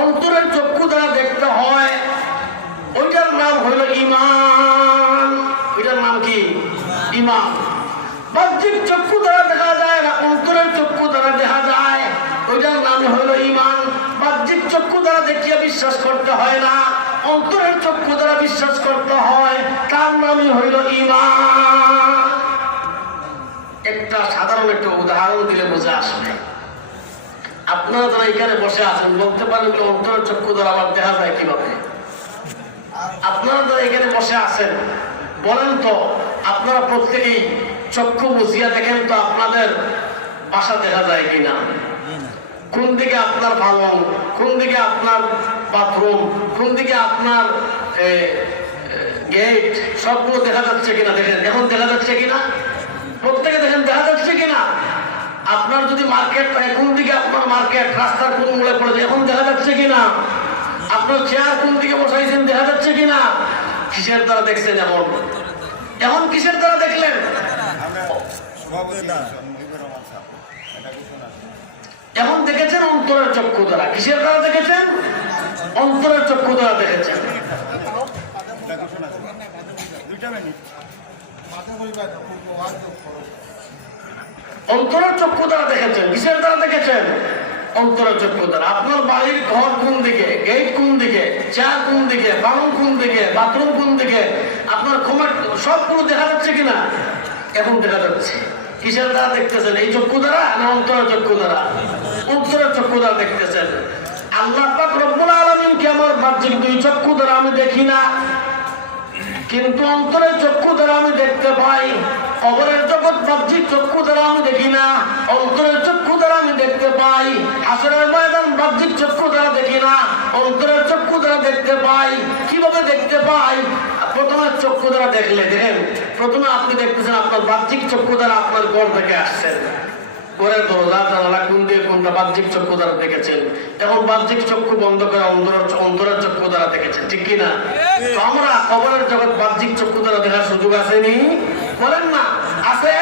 অন্তরের চক্ষু দ্বারা দেখতে হয়, ওইটার নাম হইল ঈমান। ওইটার নাম কি? ঈমান। বাহ্যিক চক্ষু দ্বারা দেখা যায় না, অন্তরের চক্ষু দ্বারা দেখা যায়, ওইটার নাম হইল ঈমান। বাহ্যিক চক্ষু দ্বারা দেখিয়া বিশ্বাস করতে হয় না, অন্তরের চক্ষু দ্বারা বিশ্বাস করতে হয়, তার নামই হইল ঈমান। একটা সাধারণ একটা উদাহরণ দিলে বোঝা আসবে। আপনারা যারা এখানে বসে আছেন বলতে পারেন অন্তরের চক্ষু দ্বারা আবার দেখা যায় কিভাবে? আপনারা যারা এখানে বসে আছেন বলেন তো, আপনারা প্রত্যেকেই চক্ষু বুঝিয়া দেখেন তো আপনাদের বাসা দেখা যায় কিনা? কোন দিকে আপনার ভাঙন, কোন দিকে আপনার বাথরুম, কোন দিকে আপনার গেট, সবগুলো দেখা যাচ্ছে কিনা? দেখেন এখন দেখা যাচ্ছে কিনা? প্রত্যেকে দেখেন দেখা যাচ্ছে কিনা? আপনার যদি মার্কেট, কোন দিকে আপনার মার্কেট, রাস্তার কোন মোড়ে পড়েছে, এখন দেখা যাচ্ছে কিনা? আপনার চেয়ার কোন দিকে বসাইছেন দেখা যাচ্ছে কিনা? কিসের দ্বারা দেখছেন? এখন কিসের দ্বারা দেখলেন? এখন দেখেছেন অন্তরের চক্ষু দ্বারা। কিসের দ্বারা দেখেছেন? অন্তরের চক্ষু দ্বারা দেখেছেন। অন্তরের চক্ষু দ্বারা দেখেছেন। কিসের দ্বারা দেখেছেন? অন্তরের চক্ষু দ্বারা। আপনার বাড়ির ঘর কোন দিকে, গেট কোন দিকে, চেয়ার কোন দিকে, বাথরুম কোন দিকে, বাথরুম কোন দিকে, আপনার ঘুমের সবগুলো দেখা যাচ্ছে কিনা? এখন দেখা যাচ্ছে। কিসের দ্বারা দেখতেছেন? এই চক্ষু দ্বারা না অন্তরের চক্ষু দ্বারা? অন্তরের চক্ষু দ্বারা দেখতেছেন। আল্লাহ পাক রব্বুল আলামিনকে আমার বাহ্যিক দুই চক্ষু দ্বারা আমি দেখি না, কিন্তু অন্তরের চক্ষু দ্বারা আমি দেখতে পাই। কবরের জগৎ বাহ্যিক চক্ষু দ্বারা আমি দেখি না, অন্তরের চক্ষু দ্বারা আমি দেখতে পাই। হাসরের ময়দান বাহ্যিক চক্ষু দ্বারা দেখি না, অন্তরের চক্ষু দ্বারা দেখতে পাই। কিভাবে দেখতে পাই? প্রথমে চক্ষু দ্বারা দেখলে দেখেন, প্রথমে আপনি দেখতেছেন আপনার বাহ্যিক চক্ষু দ্বারা আপনার ঘর থেকে আসছেন, ঘরের দরজা জানালা কোন দিয়ে কোনটা বাহ্যিক চক্ষু দ্বারা দেখেছেন। এখন বাহ্যিক চক্ষু বন্ধ করে অন্তরের চক্ষু দ্বারা দেখেছেন, ঠিক কিনা? তো আমরা কবরের জগৎ বাহ্যিক চক্ষু দ্বারা দেখার সুযোগ আসেনি? বলেন না আছে?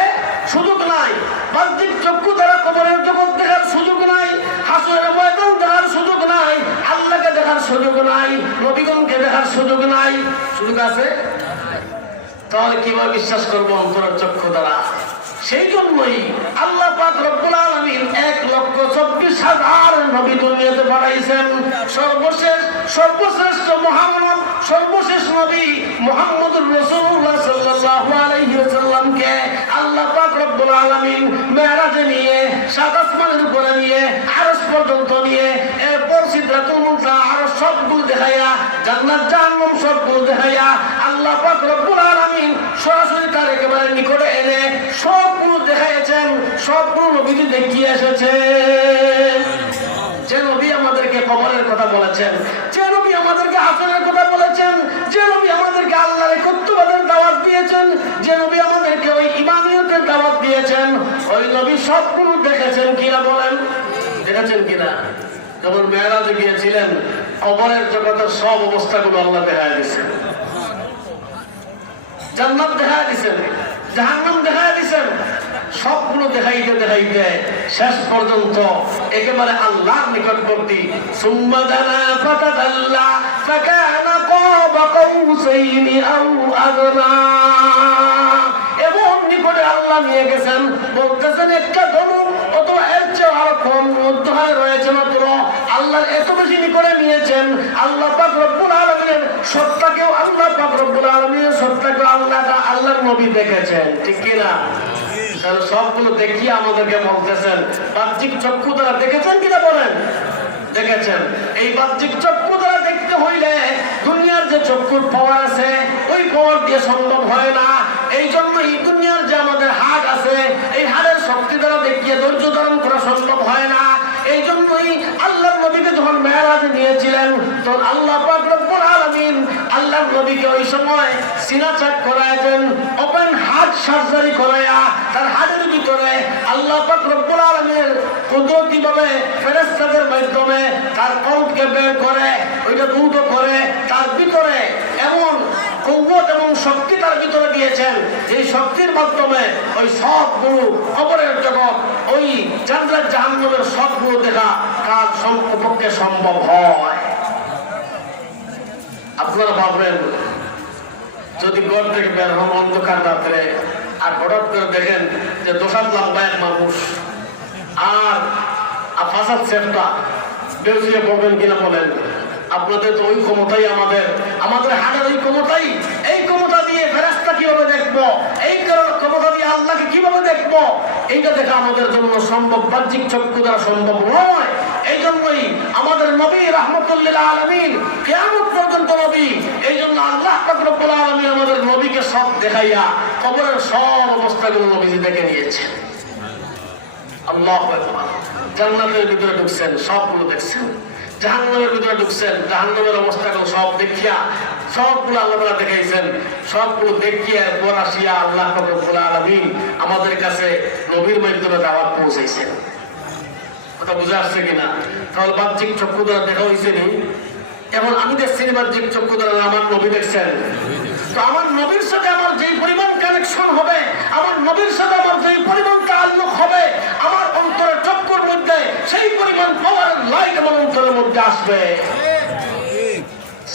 সুযোগ নাই। বাহ্যিক চক্ষু দ্বারা কবরের জগৎ দেখার সুযোগ নাই, হাসরের ময়দান দেখার সুযোগ নাই, আল্লাহকে দেখার সুযোগ নাই, নবীগণকে দেখার সুযোগ নাই। সুযোগ আছে? তাহলে কিভাবে বিশ্বাস করবো অন্তরের চক্ষু দ্বারা? সেই জন্যই আল্লাহ পাক রব্বুল আলামিন 1,24,000 নবী দুনিয়াতে পাঠাইছেন। সর্বশ্রেষ্ঠ মহামানব, সর্বশেষ নবী মুহাম্মদুর রাসূলুল্লাহ সাল্লাল্লাহু আলাইহি ওয়াসাল্লামকে আল্লাহ পাক রব্বুল আলামিন মেরাজে নিয়ে, সাত আসমানের উপরে নিয়ে, আরশ পর্যন্ত নিয়ে, এরপর সিদরাতুল মুনতাহা আরশ সবগুলো দেখাইয়া, জান্নাত জাহান্নাম সবগুলো দেখাইয়া আল্লাহ পাক রব্বুল আলামিন সরাসরি তার একেবারে নিকটে এনে সবগুলো দেখাইছেন। সবগুলো নবীজি দেখিয়ে এসেছেন। যে নবী আমাদেরকে কবরের কথা বলেছেন, যে নবী আমাদেরকে হাসরের কথা বলেছেন, যে নবী আমাদেরকে আল্লাহর একাত্মবাদের দাওয়াত দিয়েছেন, যে নবী আমাদেরকে ওই ইমানিয়তের দাওয়াত দিয়েছেন, ওই নবী সবগুলো দেখেছেন কিনা বলেন? দেখেছেন কিনা? যখন মেরাজে গিয়েছিলেন কবরের জগতের সব অবস্থাগুলো আল্লাহ দেখায় দিয়েছেন। জান্নাত দেখায় দিয়েছেন, জাহান্নাম দেখায় দিয়েছেন, সবগুলো দেখাইতে দেখাইতে শেষ পর্যন্ত একেবারে আল্লাহর নিকটবর্তী সুম্মা দানা ফাতাদাল্লা ফাকানা কাবা কাউসাইনি আও আদনা, এমন নিকটে আল্লাহ নিয়ে গেছেন। বলতেছেন একটা ধনু অথবা এর চেয়ে আরো কম মধ্যখানে রয়েছে মাত্র। আল্লাহর এত বেশি নিকটে নিয়েছেন। আল্লাহ পাক রব্বুল আলামিনের সত্তাকেও আল্লাহ পাক রব্বুল আলামিনের সত্তাকেও আল্লাহর নবী দেখেছেন, ঠিক কিনা? তাহলে সবগুলো দেখিয়ে আমাদেরকে বলতেছেন বাহ্যিক চক্ষু দ্বারা দেখেছেন কিনা বলেন? দেখেছেন। এই বাহ্যিক চক্ষু দ্বারা দেখতে হইলে দুনিয়ার যে চক্ষুর পাওয়ার আছে ওই পাওয়ার দিয়ে সম্ভব হয় না। এই জন্য এই দুনিয়ার যে আমাদের হাড় আছে এই হাড়ের শক্তি দ্বারা দেখিয়ে ধৈর্য ধারণ করা সম্ভব হয় না। এই জন্যই আল্লাহর নবীকে যখন মেরাজে নিয়েছিলেন তখন আল্লাহ পাক রব্বুল আলামিন আল্লাহর নবীকে ওই সময় সিনা চাক করাইতেন, ওপেন হার্ট সার্জারি করাইয়া তার হাড়ের ভিতরে আল্লাহ পাক রব্বুল আলামিনের কুদরতিভাবে ফেরেশতাদের মাধ্যমে তার কল্পকে বের করে ওইটা দ্রুত করে তার ভিতরে এমন কুওয়াত এবং শক্তি তার ভিতরে দিয়েছেন, এই শক্তির মাধ্যমে ওই সবগুলো কবরের জগৎ, ওই জান্নাত জাহান্নামের সবগুলো দেখা কার পক্ষে সম্ভব হয়। আপনারা ভাববেন যদি ঘর থেকে বের হন অন্ধকার রাত্রে আর হঠাৎ করে দেখেন যে দোষাত লম্বা এক মানুষ আর ফাসাদ সেফটা বেউসিয়ে পড়বেন কিনা বলেন? আপনাদের তো ওই ক্ষমতাই আমাদের হাড়ের ওই ক্ষমতাই, এই ক্ষমতা দিয়ে ফেরেশতা কিভাবে দেখবো, এই ক্ষমতা দিয়ে আল্লাহকে কিভাবে দেখবো, এইটা দেখা আমাদের জন্য সম্ভব, বাহ্যিক চক্ষু দ্বারা সম্ভব নয়। এই জন্যই আমাদের নবী রাহমাতুল্লিল আলামিন কিয়ামত পর্যন্ত নবী। এই জন্য আল্লাহ পাক রব্বুল আলামিন আমাদের নবীকে সব দেখাইয়া কবরের সব অবস্থাগুলো নবীজি দেখে নিয়েছেন। আল্লাহু আকবার। জান্নাতের ভিতরে ঢুকছেন, সবগুলো দেখছেন। জাহান্নামের ভিতরে ঢুকছেন, জাহান্নামের অবস্থাগুলো সব দেখিয়া সবগুলো আল্লাহ তাআলা দেখাইছেন। সবগুলো দেখিয়া পর আসিয়া আল্লাহ পাক রব্বুল আলামিন আমাদের কাছে নবীর মাধ্যমে দাওয়াত পৌঁছাইছেন। কথা বুঝে আসছে কিনা? তাহলে বাহ্যিক চক্ষু দ্বারা দেখা হয়েছে নি। এখন আমি দেখছি বাহ্যিক চক্ষু দ্বারা, আমার নবী দেখছেন। তো আমার নবীর সাথে আমার যেই পরিমাণ কানেকশন হবে, আমার নবীর সাথে আমার যেই পরিমাণ তাআল্লুক হবে, আমার অন্তরের চক্ষুর মধ্যে সেই পরিমাণ পাওয়ারের লাইট আমার অন্তরের মধ্যে আসবে।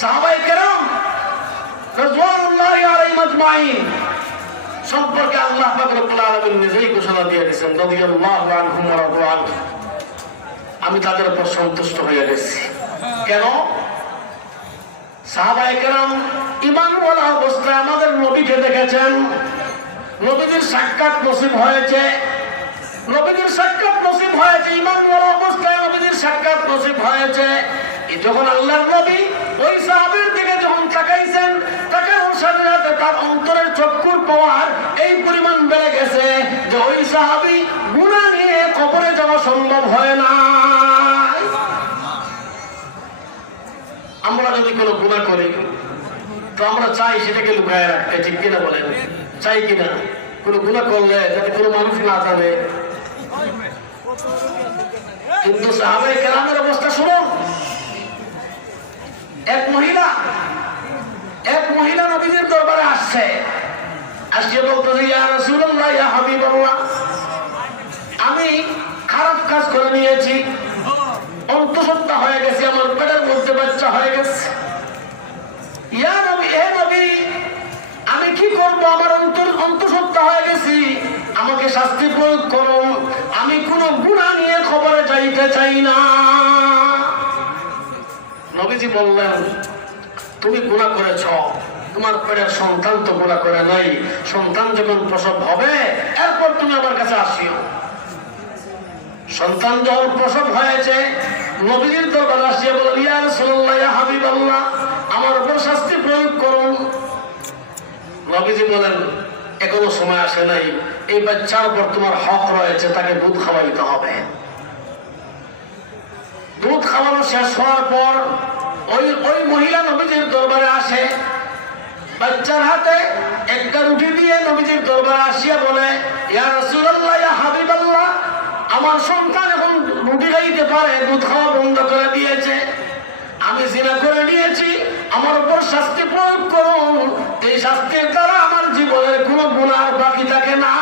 সাহাবায়ে কেরাম রাদিয়াল্লাহু আলাইহিম আজমাইন সম্পর্কে আল্লাহ পাক রব্বুল আলামিন নিজেই ঘোষণা দিয়ে দিয়েছেন, রাদিয়াল্লাহু আনহুম ওয়া রাদু আনহু, আমি তাদের উপর সন্তুষ্ট হয়ে গেছি। কেন? সাহাবায়ে কেরাম ঈমানওয়ালা অবস্থায় আমাদের নবীকে দেখেছেন, নবীর সাক্ষাৎ নসিব হয়েছে, নবীর সাক্ষাৎ নসিব হয়েছে, ঈমানওয়ালা অবস্থায় নবীর সাক্ষাৎ নসিব হয়েছে। যখন আল্লাহর নবী ওই সাহাবীর দিকে যখন তাকাইছেন, তাকানোর সাথে সাথে তার অন্তরের চক্ষুর পাওয়ার এই পরিমাণ বেড়ে গেছে যে ওই সাহাবী গুনাহ নিয়ে কবরে যাওয়া সম্ভব হয় না। আমরা যদি কোনো গুনাহ করি তো আমরা চাই সেটাকে লুকায় রাখতে, ঠিক কিনা বলেন? চাই কিনা? কোনো গুনাহ করলে যাতে কোনো মানুষ না জানে। কিন্তু সাহাবায়ে কেরামের অবস্থা শুনুন। এক মহিলা নবীজির দরবারে আসছে, আসিয়ে বলতেছে, ইয়া রাসূলুল্লাহ, ইয়া হাবিবাল্লাহ, আমি খারাপ কাজ করে নিয়েছি, অন্তঃসত্ত্বা হয়ে গেছি, আমার পেটের মধ্যে বাচ্চা হয়ে গেছে। ইয়া নবী, হে নবী, আমি কি করব? আমার অন্তঃসত্ত্বা হয়ে গেছি, আমাকে শাস্তি প্রয়োগ করুন, আমি কোন গুনাহ নিয়ে খবরে যাইতে চাই না। নবীজি বললেন, তুমি গুনাহ করেছ, তোমার পেটের সন্তান তো গুনাহ করে নাই, সন্তান যখন প্রসব হবে এরপর তুমি আমার কাছে আসিও। সন্তান যখন প্রসব হয়েছে, নবীজির দরবারে আসিয়া বলেন, ইয়া রাসূলুল্লাহ, ইয়া হাবিবাল্লাহ, আমার উপর শাস্তি প্রয়োগ করুন। নবীজি বলেন, এখনো সময় আসে নাই, এই বাচ্চার উপর তোমার হক রয়েছে, তাকে দুধ খাওয়াইতে হবে। দুধ খাওয়ানো শেষ হওয়ার পর ওই মহিলা নবীজির দরবারে আসে, বাচ্চার হাতে একটা রুটি দিয়ে নবীজির দরবারে আসিয়া বলে, ইয়া রাসূলুল্লাহ, ইয়া হাবিবাল্লাহ, আমার সন্তান এখন রুটি খাইতে পারে, দুধ খাওয়া বন্ধ করে দিয়েছে, আমি জিনা করে নিয়েছি, আমার উপর শাস্তি প্রয়োগ করুন। এই শাস্তির দ্বারা আমার জীবনের কোনো গুনাহ বাকি থাকে না,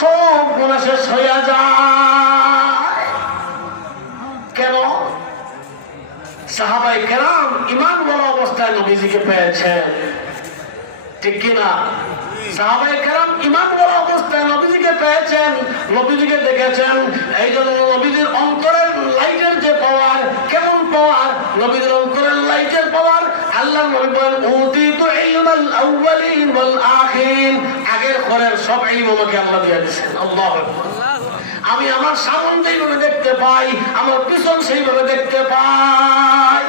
সব গুনাহ শেষ হইয়া যায়। কেন? সাহাবায়ে কেরাম ঈমান বলা অবস্থায় নবীজিকে পেয়েছেন, ঠিক কিনা? সাহাবায়ে কেরাম ঈমান বলা অবস্থায় নবীজিকে পেয়েছেন, নবীজিকে দেখেছেন। এই জন্য নবীজির অন্তরের লাইটের যে পাওয়ার, কেমন পাওয়ার? নবীজির অন্তরের লাইটের পাওয়ার। আল্লাহ নবী বলেন, উতিতু ইলমাল আউয়ালিন ওয়াল আখিরিন, আগের পরের সব ইলম আমাকে আল্লাহ দিয়ে দিয়েছেন। আল্লাহু আকবার। আমি আমার সামনে যেভাবে দেখতে পাই, আমার পিছন সেইভাবে দেখতে পাই।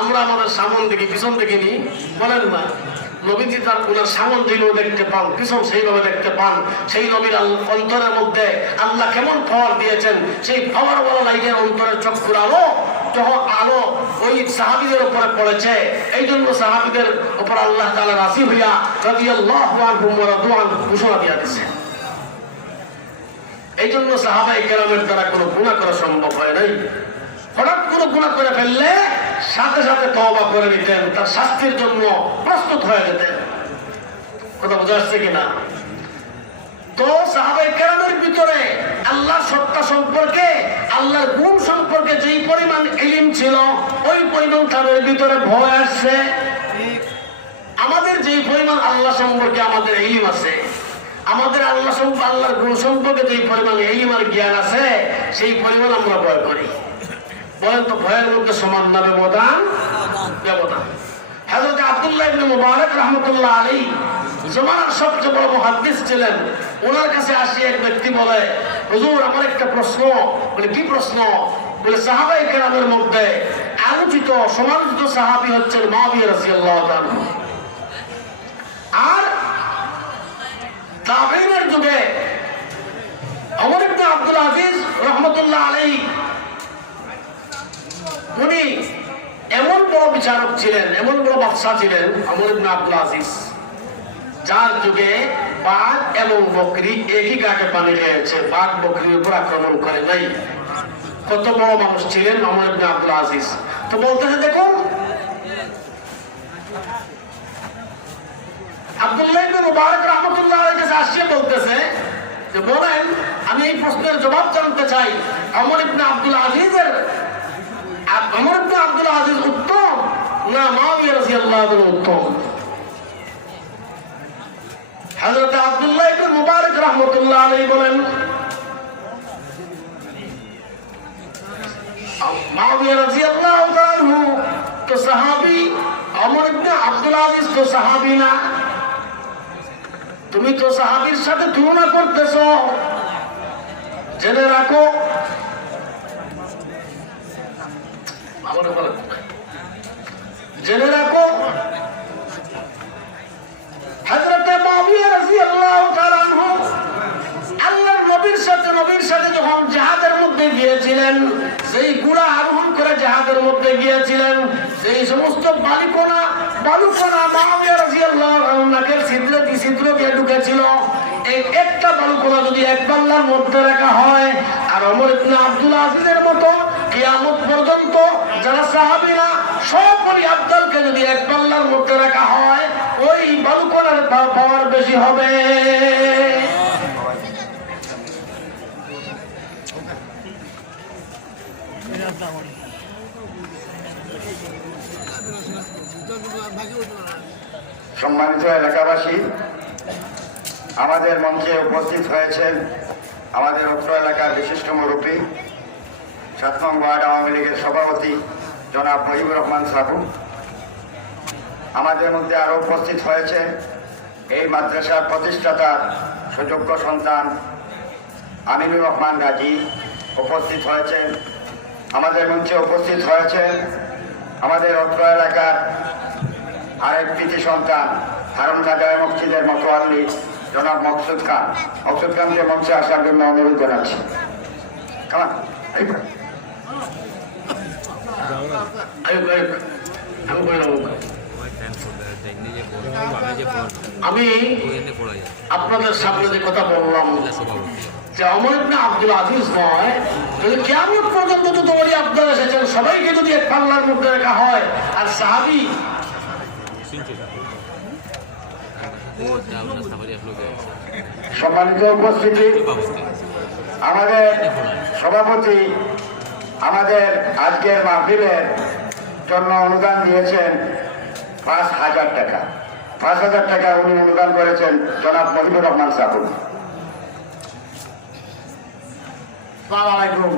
আমরা আমাদের সামন দেখি, পিছন দেখিনি, বলেন না? নবীজি তার ওনার সামন যেভাবে দেখতে পান, পিছন সেইভাবে দেখতে পান। সেই নবীর অন্তরের মধ্যে আল্লাহ কেমন পাওয়ার দিয়েছেন, সেই পাওয়ার বলা লাইটের অন্তরের চক্ষুর আলো যখন আলো ওই সাহাবীদের উপরে পড়েছে, এই জন্য সাহাবীদের উপর আল্লাহ তাআলা রাজি হইয়া রাদিয়াল্লাহু আনহুম ওয়া রাদু আনহু ঘোষণা দিয়ে দিয়েছেন। এই জন্য সাহাবায়ে কেরামের দ্বারা কোনো গুনাহ করা সম্ভব হয় নাই। হঠাৎ কোনো গুনাহ করে ফেললে সাথে সাথে তওবা করে নিতেন, তার শাস্তির জন্য প্রস্তুত হয়ে যেতেন। কথা বোঝা যাচ্ছে কিনা? তো সাহাবায়ে কেরামের ভিতরে আল্লাহর সত্তা সম্পর্কে, আল্লাহর গুণ সম্পর্কে যেই পরিমাণ ইলম ছিল, ওই পরিমাণ তাদের ভিতরে ভয় আসছে। আমাদের যেই পরিমাণ আল্লাহ সম্পর্কে আমাদের ইলম আছে, আমাদের আল্লাহর গুণ সম্পর্কে যেই পরিমাণ ইলম আর জ্ঞান আছে, সেই পরিমাণ আমরা ভয় করি। বলেন তো, ভয়ের মধ্যে সমান না ব্যবধান? ব্যবধান। হযরত আব্দুল্লাহ ইবনে মুবারক রাহমাতুল্লাহ আলাইহি জমানার সবচেয়ে বড় মুহাদ্দিস ছিলেন। ওনার কাছে আসি এক ব্যক্তি বলে, হুজুর, আমার একটা প্রশ্ন। বলে, কি প্রশ্ন? বলে, সাহাবায়ে কেরামের মধ্যে আলোচিত সমালোচিত সাহাবী হচ্ছেন মুআবিয়া রাদিয়াল্লাহু তাআলা, আর তাবেঈনের যুগে ওমর ইবনে আব্দুল আজিজ রাহমাতুল্লাহ আলাইহি, উনি এমন বড় বিচারক ছিলেন, এমন বড় বাদশা ছিলেন ওমর ইবনে আব্দুল আজিজ, যার যুগে বাঘ এবং বকরি একই গাকে পানি খেয়েছে, বাঘ বকরির উপর আক্রমণ করে নাই। কত বড় মানুষ ছিলেন ওমর ইবনে আব্দুল আজিজ। তো বলতেছে, দেখুন, আব্দুল্লাহ ইবনে মুবারক রাহমাতুল্লাহ আলাইহির কাছে আসিয়ে বলতেছে যে, বলেন, আমি এই প্রশ্নের জবাব জানতে চাই, ওমর ইবনে আব্দুল আজিজের ওমর ইবনে আব্দুল আজিজ উত্তম না মুআবিয়া রাদিয়াল্লাহু আনহু উত্তম? হযরত আব্দুল্লাহ ইবনে মুবারক রাহমাতুল্লাহ আলাইহি বলেন, মুআবিয়া রাদিয়াল্লাহু আনহু তো সাহাবী, ওমর ইবনে আব্দুল আজিজ তো সাহাবী না। তুমি তো সাহাবীর সাথে তুলনা করতেছো। জেনে রাখো, জেনে রাখো, হযরত মুআবিয়া রাদিয়াল্লাহু তাআলা আনহু আল্লাহর নবীর সাথে যখন জিহাদের মধ্যে গিয়েছিলেন, সেই ঘোড়া আরোহণ করে জিহাদের মধ্যে গিয়েছিলেন, সেই সমস্ত বালিকোনা বালুকণা মুআবিয়া রাদিয়াল্লাহু আনহু নাকের ছিদ্র দিয়ে ঢুকেছিল। এই একটা বালুকণা যদি এক পাল্লার মধ্যে রাখা হয়, আর ওমর ইবনে আব্দুল আজিজের মতো কিয়ামত পর্যন্ত যারা সাহাবীরা সব বলি আব্দালকে যদি এক পাল্লার মধ্যে রাখা হয়, ওই বালুকণার পাওয়ার বেশি হবে। সম্মানিত এলাকাবাসী, আমাদের মঞ্চে উপস্থিত হয়েছেন আমাদের অত্র এলাকার বিশিষ্ট মুরব্বী ৭ নং ওয়ার্ড আওয়ামী লীগের সভাপতি জনাব মহিবুর রহমান সাবু। আমাদের মধ্যে আরও উপস্থিত হয়েছে এই মাদ্রাসার প্রতিষ্ঠাতা সুযোগ্য সন্তান আমিনুর রহমান গাজী উপস্থিত হয়েছেন। আমাদের মঞ্চে উপস্থিত হয়েছেন আমাদের অত্র এলাকার আরেক কৃতি সন্তান হারুন কাজার মসজিদের মতোয়াল্লি জনাব মকসুদ খান। মকসুদ খানকে মঞ্চে আসার জন্য অনুরোধ জানাচ্ছি। আমি আপনাদের সামনে যে কথা বললাম যে ওমর ইবনে আব্দুল আজিজ নয়, যদি কিয়ামত পর্যন্ত যত ওলি আব্দাল এসেছেন সবাইকে যদি এক পাল্লার মধ্যে রাখা হয়, আর সাহাবী সম্মানিত উপস্থিতি, আমাদের সভাপতি আমাদের আজকের মাহফিলের জন্য অনুদান দিয়েছেন ৫,০০০ টাকা। ৫,০০০ টাকা উনি অনুদান করেছেন জনাব মহিবুর রহমান সাবু। আসসালামু আলাইকুম।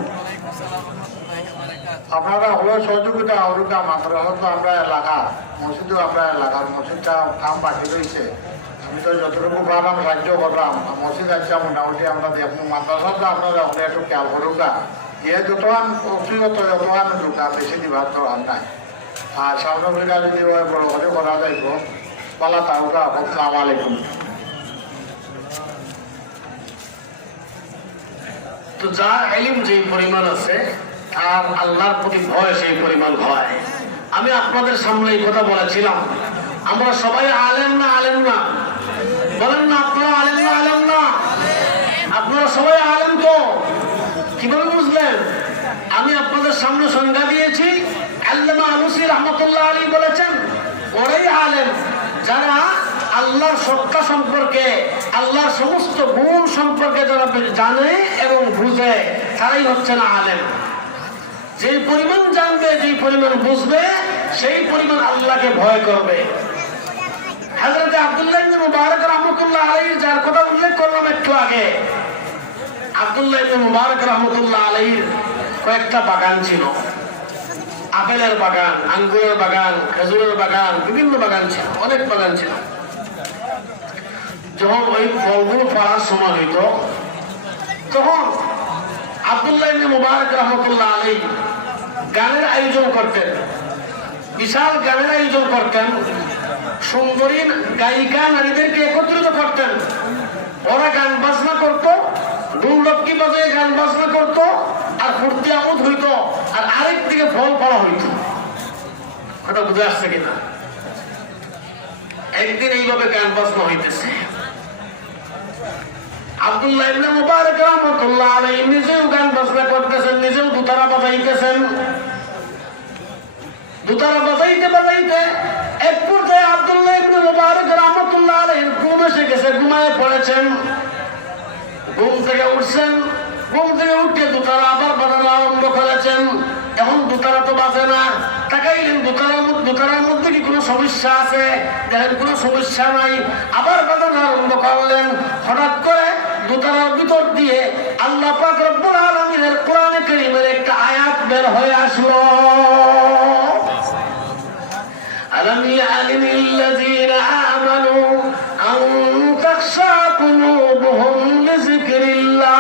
আপনারা হলো সহযোগিতা অরুকা মাদ্রাসা তো আমরা এলাকা মসজিদও আমরা এলাকার মসজিদটা কাম বাকি রয়েছে। আমি তো যতটুকু পারলাম সাহায্য করলাম। মসজিদ আছে মোটামুটি আমরা দেখবো মাদ্রাসাটা আপনারা ওখানে একটু খেয়াল করুকা। ইয়ে যতক্ষণ অসুবিধা যতক্ষণ ঢুকা বেশি দিবার তো আর নাই। আর সামনে যদি বড় করে করা যাইব পালা তাহলে আসসালামু আলাইকুম। তো যার ইলম যে পরিমাণ আছে আর আল্লাহর প্রতি ভয় সেই পরিমাণ ভয়। আমি আপনাদের সামনে এই কথা বলেছিলাম, আমরা সবাই আলেম না আলেম না বলেন না? আপনারা আলেম না আলেম না? আপনারা সবাই আলেম তো কিভাবে বুঝলেন? আমি আপনাদের সামনে সংজ্ঞা দিয়েছি। আল্লামা আলুসি রহমতুল্লাহ আলী বলেছেন ওরাই আলেম যারা আল্লাহর সত্তা সম্পর্কে, আল্লাহর সমস্ত গুণ সম্পর্কে যারা জানে এবং বুঝে, তারাই হচ্ছেন আলেম। যে পরিমাণ জানবে, যে পরিমাণ বুঝবে, সেই পরিমাণ আল্লাহকে ভয় করবে। হযরত আব্দুল্লাহ ইবনে মুবারক রাহমাতুল্লাহ আলাইহি যার কথা উল্লেখ করলাম একটু আগে, আব্দুল্লাহ ইবনে মুবারক রাহমাতুল্লাহ আলাইহির কয়েকটা বাগান ছিল। আপেলের বাগান, আঙ্গুরের বাগান, খেজুরের বাগান, বিভিন্ন বাগান ছিল, অনেক বাগান ছিল। যখন ওই ফলগুলো ফলার সময় হইত, তখন আব্দুল্লাহ ইবনে মুবারক রাহমাতুল্লাহ আলাইহি গানের আয়োজন করতেন, বিশাল গানের আয়োজন করতেন। সুন্দরী গায়িকা নারীদেরকে একত্রিত করতেন। ওরা গান বাজনা করত, ঢোলকি বাজিয়ে গান বাজনা করত, আর ফুর্তি আমোদ হইত, আর আরেক দিকে ফল ফলা হইত। কথা বুঝে আসছে কিনা? একদিন এইভাবে গান বাজনা হইতেছে। আব্দুল্লাহ ইবনে মুবারক রাহমাতুল্লাহ আলাইহি নিজেও গান বাজনা করতেছেন, নিজেও দুতারা বাজাইতেছেন। দুতারা বাজাইতে বাজাইতে এক পর্যায়ে আব্দুল্লাহ ইবনে মুবারক রাহমাতুল্লাহ আলাইহি ঘুম এসে গেছে, ঘুমায় পড়েছেন। ঘুম থেকে উঠছেন, ঘুম থেকে উঠে দুতারা আবার বাজানো আরম্ভ করেছেন। এখন দুতারা তো বাজে না, তাকাইলেন দুতারার মধ্যে কি কোনো সমস্যা আছে? দেখেন কোনো সমস্যা নাই, আবার বাজানো আরম্ভ করলেন। হঠাৎ করে দুতারার ভিতর দিয়ে আল্লাহ পাক রব্বুল আলামিনের কোরআনে কারীমের একটা আয়াত বের হয়ে আসলো। ألم يعلم الذين آمنوا أن تخشع قلوبهم لذكر الله।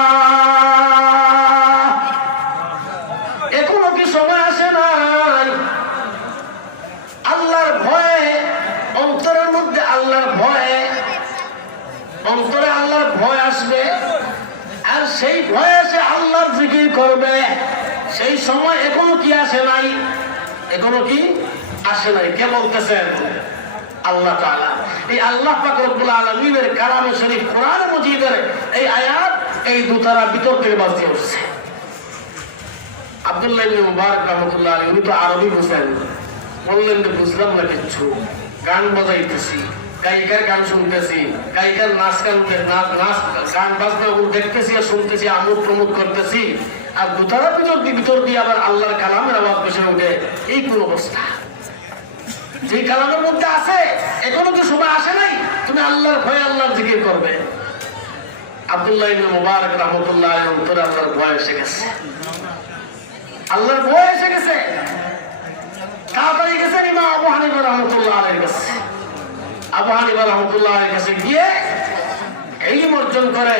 এখনো কি সময় আসে নাই আল্লাহর ভয়ে, অন্তরের মধ্যে আল্লাহর ভয়ে, অন্তরে আল্লাহর ভয় আসবে, আর সেই ভয়ে সে আল্লাহর জিকির করবে। সেই সময় এখনো কি আসে নাই? এখনো কি আসে নাই? কে বলতেছেন? আল্লাহ তাআলা। এই আল্লাহ পাক রব্বুল আলামিনের কালামে শরীফ কোরআন মজিদের এই আয়াত এই দুতারা ভিতর থেকে বাজে উঠছে। আব্দুল্লাহ ইবনে মুবারক রাহমাতুল্লাহ আলাইহি উনি তো আরবি বুঝেন, বললেন যে বুঝলাম না কিচ্ছু, গান বাজাইতেছি, গায়িকার গান শুনতেছি, গায়িকার নাচ গান বাজনা দেখতেছি আর শুনতেছি, আমোদ প্রমোদ করতেছি, আর দুতারা ভিতর দিয়ে আবার আল্লাহর কালামের আওয়াজ ভেসে উঠে, এই কোন অবস্থা? যে কালামের মধ্যে আছে এখনো তো সময় আসে নাই তুমি আল্লাহর ভয়ে আল্লাহর জিকির করবে। আব্দুল্লাহ ইবনে মুবারক রাহমাতুল্লাহ আলাইহি অন্তরে আল্লাহর ভয় এসে গেছে, আল্লাহর ভয় এসে গেছে। তাড়াতাড়ি গেছেন ইমাম আবু হানিফা রাহমাতুল্লাহ আলাইহির কাছে। আবু হানিফা রাহমাতুল্লাহ আলাইহির কাছে গিয়ে ইলম অর্জন করে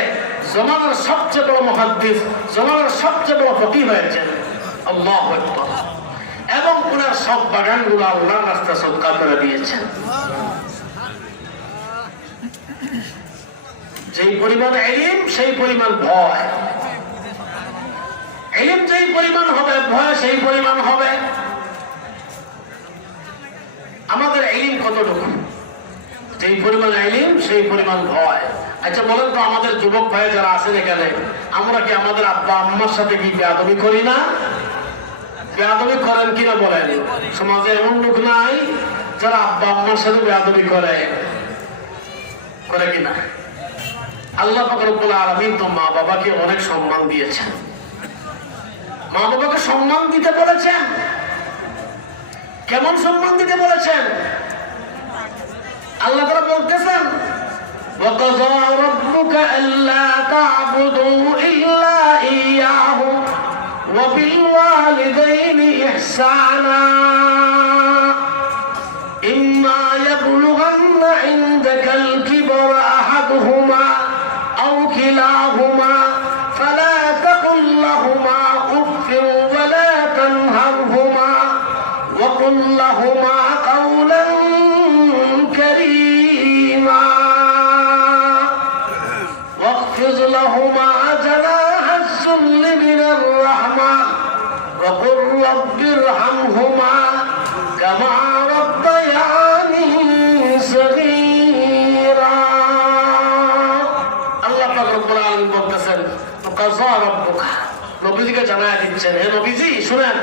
জমানার সবচেয়ে বড় মুহাদ্দিস, জমানার সবচেয়ে বড় ফকিহ হয়েছেন। আল্লাহু আকবার। এবং ওনার সব বাগানগুলো আল্লাহর রাস্তায় সদকা করে দিয়েছেন। যেই পরিমাণ ইলম সেই পরিমাণ ভয়, ইলম যেই পরিমাণ হবে ভয় সেই পরিমাণ হবে। আমাদের ইলম কতটুকু? যেই পরিমাণ ইলম সেই পরিমাণ ভয়। আচ্ছা বলেন তো, আমাদের যুবক ভাই যারা আছেন এখানে, আমরা কি আমাদের আব্বা আম্মার সাথে কি বেয়াদবি করি না? বেয়াদবি করেন কিনা বলেন? সমাজে এমন লোক নাই যারা আব্বা আম্মার সাথে বেয়াদবি করে কিনা? আল্লাহ পাক রব্বুল আলামিন তো মা বাবাকে অনেক সম্মান দিয়েছেন, মা বাবাকে সম্মান দিতে বলেছেন। কেমন সম্মান দিতে বলেছেন? আল্লাহ তাআলা বলতেছেন, وَقَضَى رَبُّكَ أَلَّا تَعْبُدُوا إِلَّا إِيَّاهُ وَبِالْوَالِدَيْنِ إِحْسَانًا إِمَّا يَبْلُغَنَّ عِندَكَ الْكِبَرَ أَحَدُهُمَا أَوْ كِلَاهُمَا فَلَا تَقُل لَّهُمَا أُفٍّ وَلَا تَنْهَرْهُمَا وَقُل لَّهُمَا قَوْلًا كَرِيمًا واخفض لهما جناح الذل من الرحمة وقل رب ارحمهما كما ربياني صغيرا। আল্লাহ পাক রব্বুল আলামিন বলতেছেন, وقضى ربك, নবীজিকে জানায় দিচ্ছেন, হে নবীজি শুনেন,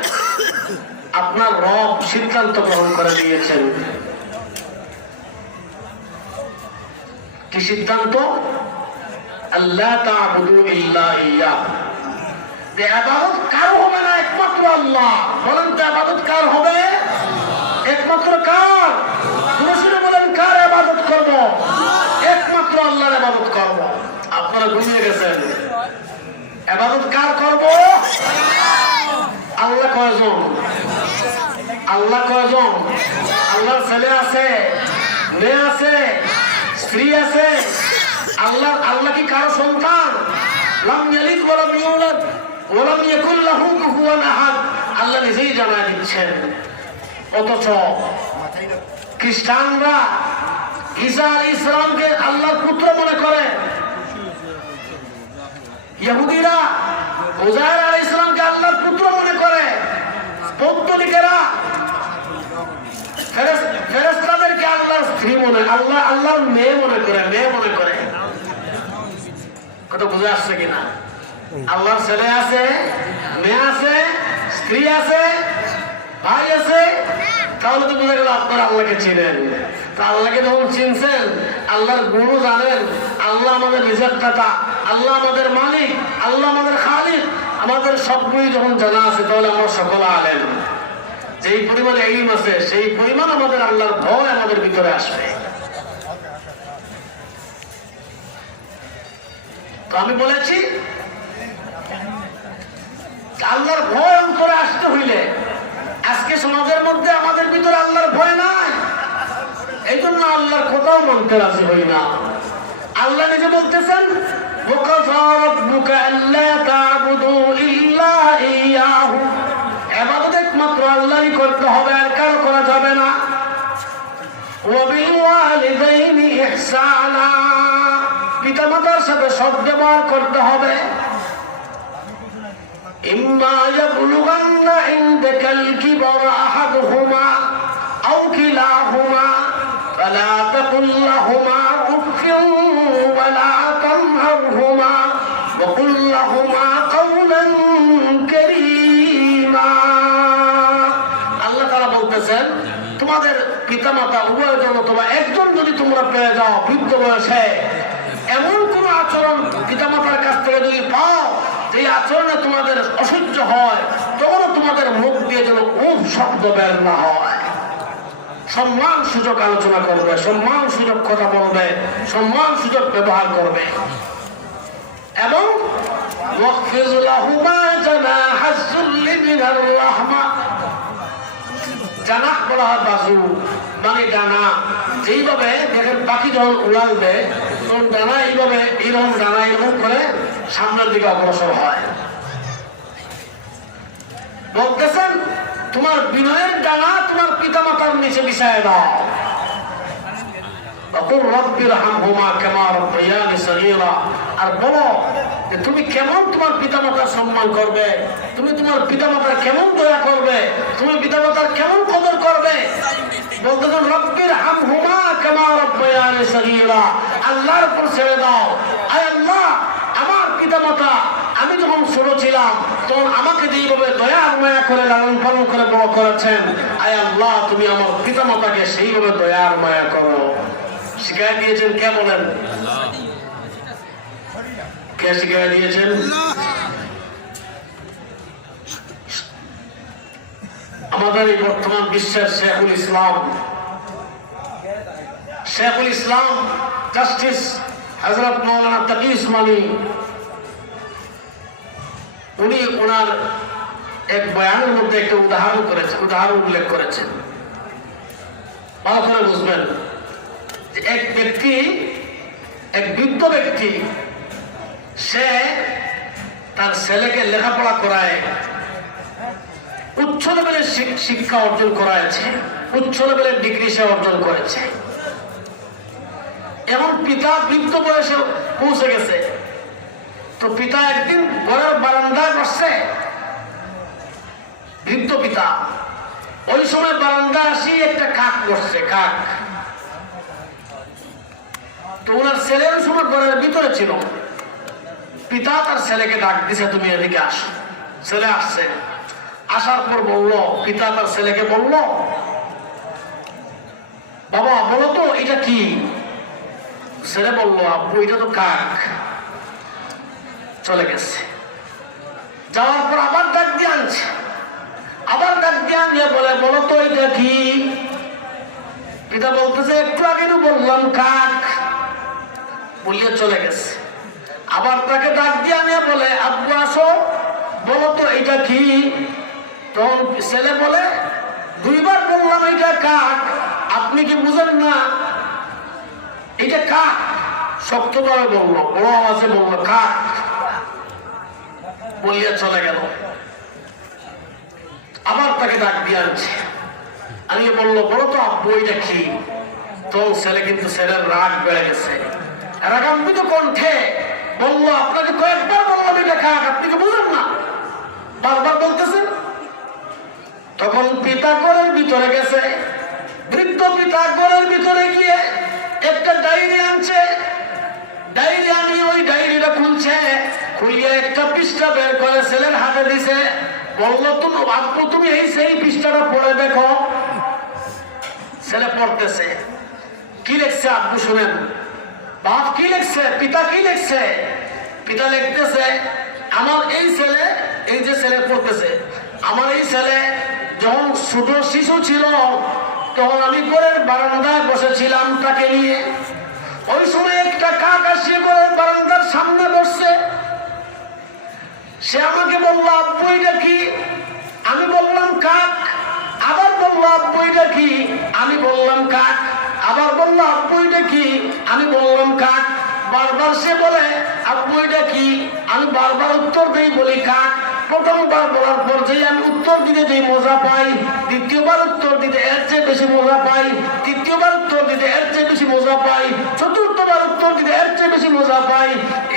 আপনার রব সিদ্ধান্ত গ্রহণ করে দিয়েছেন। কি সিদ্ধান্ত? আল্লাহ তা'বুদু ইল্লা ইয়্যাহু, যে ইবাদত কার হবে না, একমাত্র আল্লাহ। বলেন তো ইবাদত কার হবে? একমাত্র কার? রাসূল বলেন কার ইবাদত করব? একমাত্র আল্লাহর ইবাদত করব। আপনারা বুঝে গেছেন ইবাদত কার করব? আল্লাহ কয়জন? আল্লাহ কয়জন? আল্লাহর ছেলে আছে, মেয়ে আছে, স্ত্রী আছে। আল্লাহ কি কারো সন্তান? লাম ইয়ালিদ ওয়া লাম ইউলাদ ওয়া লাম ইয়াকুল লাহু কুফুয়ান আহাদ। আল্লাহ নিজেই জানায় দিচ্ছেন। অথচ খ্রিস্টানরা ঈসা আলাইহিস সালামকে আল্লাহর পুত্র মনে করে, ইহুদিরা উযায়ের আলাইহিস সালামকে আল্লাহর পুত্র মনে করে, পৌত্তলিকেরা ফেরেশতাদেরকে আল্লাহর স্ত্রী মনে, আল্লাহর মেয়ে মনে করে। কথা বুঝে আসছে কিনা? আল্লাহর ছেলে আছে, মেয়ে আছে, স্ত্রী আছে, ভাই আছে। তাহলে তো বুঝা গেল আপনারা আল্লাহকে চিনেন। তো আল্লাহকে যখন চিনছেন, আল্লাহর গুণ জানেন, আল্লাহ আমাদের রিজেক্টদাতা, আল্লাহ আমাদের মালিক, আল্লাহ আমাদের খালিক, আমাদের সবগুলি যখন জানা আছে, তাহলে আমরা সকল আলেম। যেই পরিমাণে ইলম আছে সেই পরিমাণ আমাদের আল্লাহর ভয় আমাদের ভিতরে আসবে। তো আমি বলেছি আল্লাহর ভয় অন্তরে আসতে হইলে, আজকে সমাজের মধ্যে আমাদের ভিতরে আল্লাহর ভয় নাই, এই জন্য আল্লাহর কথাও মানতে রাজি হই না। আল্লাহ নিজে বলতেছেন, وَقَضَى رَبُّكَ أَلَّا تَعْبُدُوا إِلَّا إِيَّاهُ, ইবাদত একমাত্র আল্লাহরই করতে হবে, আর কারো করা যাবে না। وَبِالْوَالِدَيْنِ إِحْسَانًا, পিতামাতার সাথে সদ্ব্যবহার করতে হবে। إِمَّا يَبْلُغَنَّ عِندَكَ الْكِبَرَ أَحَدُهُمَا أَوْ كِلَاهُمَا فلا تقل لهما أف ولا تنهرهما وقل لهما قولا كريما আল্লাহ তাআলা বলতেছেন তোমাদের পিতামাতা উভয় জন অথবা একজন যদি তোমরা পেয়ে যাও বৃদ্ধ বয়সে এমন কোন আচরণ পিতামাতার কাছ থেকে যদি পাও যে আচরণে তোমাদের অসহ্য হয় তখন তোমাদের মুখ দিয়ে যেন উফ শব্দ বের না হয়। সম্মান সুযোগ আলোচনা করবে, সম্মান সুযোগ কথা বলবে, সম্মান সুযোগ ব্যবহার করবে এবং ওয়াকফিজ লাহুমা জানাহাজ যুল্লি মিনার রাহমা। জানাহ বলা হয় বাজু মানে ডানা। যেইভাবে দেখেন পাখি যখন উড়াল দেয় তখন ডানা এইভাবে এরকম ডানা এরকম করে সামনের দিকে অগ্রসর হয়। বলতেছেন তোমার বিনয়ের ডানা তোমার পিতা মাতার নিচে বিছায় দাও। আর বলো যে তুমি কেমন তোমার পিতামাতার সম্মান করবে, তুমি তোমার পিতামাতার কেমন দয়া করবে, তুমি পিতামাতার কেমন কদর করবে। বলতেছেন রব্বির হামহুমা কামা রাব্বায়ানি সগীরা। আল্লাহর উপর ছেড়ে দাও। আয় আল্লাহ, আমার পিতামাতা আমি যখন ছোট ছিলাম তখন আমাকে যেইভাবে দয়া মায়া করে লালন পালন করে বড় করেছেন, আয় আল্লাহ তুমি আমার পিতামাতাকে সেইভাবে দয়া মায়া করো। শিখাই দিয়েছেন কে বলেন? কে শিখাই দিয়েছেন? আমাদের এই বর্তমান বিশ্বের শেখুল ইসলাম জাস্টিস হযরত মাওলানা তাকি উসমানী, উনি ওনার এক বয়ানের মধ্যে একটা উদাহরণ উল্লেখ করেছেন। ভালো করে বুঝবেন যে এক বৃদ্ধ ব্যক্তি সে তার ছেলেকে লেখাপড়া করায়, উচ্চ লেভেলের শিক্ষা অর্জন করাইছে, উচ্চ লেভেলের ডিগ্রি সে অর্জন করেছে। এমন পিতা বৃদ্ধ বয়সে পৌঁছে গেছে। তো পিতা একদিন ঘরের বারান্দায় বসছে, বৃদ্ধ পিতা। ওই সময় বারান্দায় আসি একটা কাক বসছে, কাক। তো ওনার ছেলের সময় ঘরের ভিতরে ছিল। পিতা তার ছেলেকে ডাক দিছে, তুমি এদিকে আসো। ছেলে আসছে। আসার পর বললো, পিতা তার ছেলেকে বলল, বাবা বলো তো এটা কি? ছেলে বললো, আব্বু এটা তো কাক। চলে গেছে। যাওয়ার পর আবার ডাক দিয়ে আনছে, আবার ডাক দিয়ে আনিয়ে বলে, বলো তো এটা কি? পিতা বলতেছে, একটু আগে বললাম কাক। বলিয়ে চলে গেছে। আবার তাকে ডাক দিয়ে আনিয়ে বলে, আব্বু আসো, বলো তো এটা কি? তখন ছেলে বলে, দুইবার বললাম এটা কাক, আপনি কি বুঝেন না? এটা কাক। শক্তভাবে বললো, বড় আওয়াজে বললো কাক। বলিয়া চলে গেল। আবার তাকে ডাক দিয়ে আনছে, আমি বললো, বলো তো আব্বু এটা কি? তো ছেলে কিন্তু ছেলের রাগ বেড়ে গেছে। রাগান্বিত কণ্ঠে বললো, আপনাকে কয়েকবার বললাম এটা কাক, আপনি কি বুঝেন না? বারবার বলতেছেন। তখন পিতা ঘরের ভিতরে গেছে। বৃদ্ধ পিতা ঘরের ভিতরে গিয়ে একটা ডায়েরি আনছে। ডায়েরি আনিয়ে ওই ডায়েরিটা খুলছে। খুলিয়ে একটা পৃষ্ঠা বের করে ছেলের হাতে দিছে। বললো, তুমি আব্বু তুমি সেই পৃষ্ঠাটা পড়ে দেখো। ছেলে পড়তেছে। কি লিখছে আব্বু শুনেন। বাপ কি লিখছে, পিতা কি লিখছে? পিতা লিখতেছে, আমার এই ছেলে, এই যে ছেলে পড়তেছে, আমার এই ছেলে যখন ছোট শিশু ছিল তখন আমি ঘরের বারান্দায় বসেছিলাম তাকে নিয়ে। ওই সময় একটা কাক আসিয়ে ঘরের বারান্দার সামনে বসছে। সে আমাকে বললো, আব্বু এটা কি? আমি বললাম কাক। আবার বললো, আব্বু এটা কি? আমি বললাম কাক। আবার বললো, আব্বু এটা কি? আমি বললাম কাক। বারবার সে বলে, আব্বু এটা কি? আমি বারবার উত্তর দিই, বলি কাক। প্রথমবার বলার পর যেই আমি উত্তর দিতে যেই মজা পাই, দ্বিতীয়বার উত্তর দিতে এর চেয়ে বেশি মজা পাই, তৃতীয়বার উত্তর দিতে এর চেয়ে বেশি মজা পাই, চতুর্থবার উত্তর দিতে এর চেয়ে বেশি মজা পাই।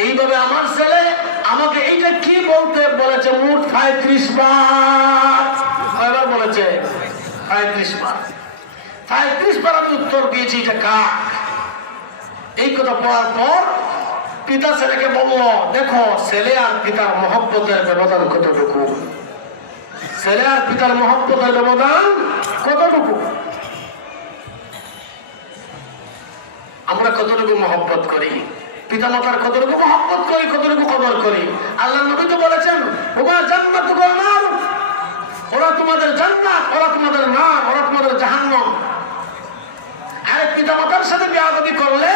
এইভাবে আমার ছেলে আমাকে এইটা কি বলতে বলেছে মোট 35 বার। কয়বার বলেছে? 35 বার। 35 বার আমি উত্তর দিয়েছি এটা কাক। এই কথা বলার পর পিতা ছেলেকে বলল, দেখো ছেলে আর পিতার মহব্বতের ব্যবধান কতটুকু, ছেলে আর পিতার মহব্বতের ব্যবধান কতটুকু। আমরা কতটুকু মহব্বত করি, পিতা মাতার কতটুকু মহব্বত করি, কতটুকু কদর করি। আল্লাহ নবী তো বলেছেন, ওমা জান্নাত ওয়া নার, ওরা তোমাদের জান্নাত, ওরা তোমাদের নার, ওরা তোমাদের জাহান্নাম। আরে পিতা মাতার সাথে বেয়াদবি করলে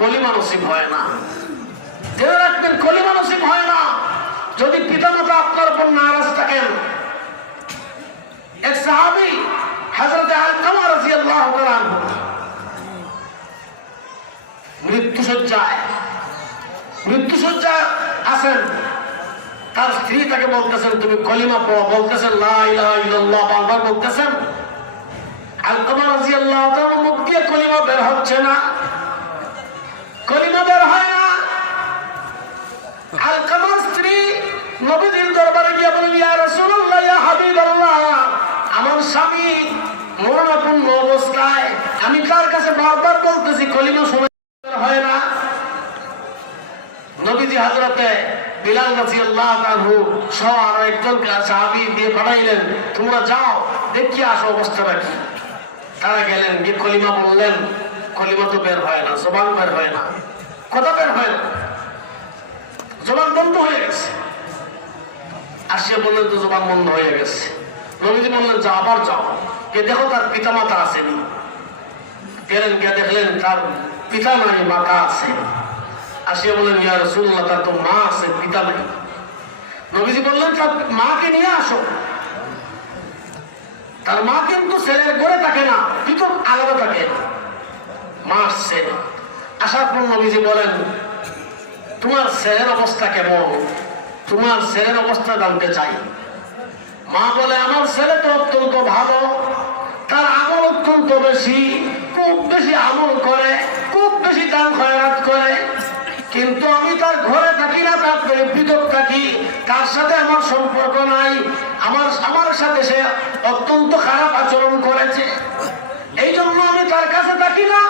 কলিমা নসিব হয় না। জেনে রাখবেন, কলিমা নসিব হয় না যদি পিতা মাতা আপনার উপর নারাজ থাকেন। এক সাহাবী হযরত আলকামা রাদিয়াল্লাহু তাআলা মৃত্যুসজ্জায় আছেন, তার স্ত্রী তাকে বলতেছেন তুমি কলিমা পড়ো, বলতেছেন লা ইলাহা ইল্লাল্লাহ, বারবার বলতেছেন। আলকামা রাদিয়াল্লাহু তাআলা মুখ দিয়ে কলিমা বের হচ্ছে না, কলিমা বের হয় না। আলকামার স্ত্রী নবীজির দরবারে গিয়ে বলেন, ইয়া রাসূলুল্লাহ, ইয়া হাবিবাল্লাহ, আমার স্বামী মরণাপন্ন অবস্থায়, আমি তার কাছে বারবার বলতেছি কলিমা শুনে হয় না। নবীজি হযরতে বিলাল রাদিয়াল্লাহু তাআলা সহ আরো একজন সাহাবী দিয়ে পাঠাইলেন, তোমরা যাও দেখি আসো অবস্থাটা কি। তারা গেলেন, গিয়ে কলিমা বললেন, কলিমা তো বের হয় না, জবান বের হয় না, কথা বের হয় না, জবান বন্ধ হয়ে গেছে। আসিয়া বললেন তো জবান বন্ধ হয়ে গেছে। নবীজি বললেন যাও, আবার যাও, গিয়ে দেখো তার পিতা মাতা আসেনি। গেলেন, গিয়ে দেখলেন তার পিতা নাই, মাতা আছে। আসিয়া বললেন, ইয়া রাসূলুল্লাহ, তার তো মা আছে, পিতা নাই। নবীজি বললেন তার মাকে নিয়ে আসো। তার মা কিন্তু ছেলের ঘরে থাকে না, পৃথক আলাদা থাকে। মা আসছে, আসার পর নবীজি বলেন, তোমার ছেলের অবস্থা কেমন, তোমার ছেলের অবস্থা জানতে চাই। মা বলে, আমার ছেলে তো অত্যন্ত ভালো, তার আমল অত্যন্ত বেশি, খুব বেশি আমল করে, খুব বেশি দান খয়রাত করে, কিন্তু আমি তার ঘরে থাকি না, তার থেকে পৃথক থাকি, তার সাথে আমার সম্পর্ক নাই, আমার সাথে সে অত্যন্ত খারাপ আচরণ করেছে, এই জন্য আমি তার কাছে থাকি না,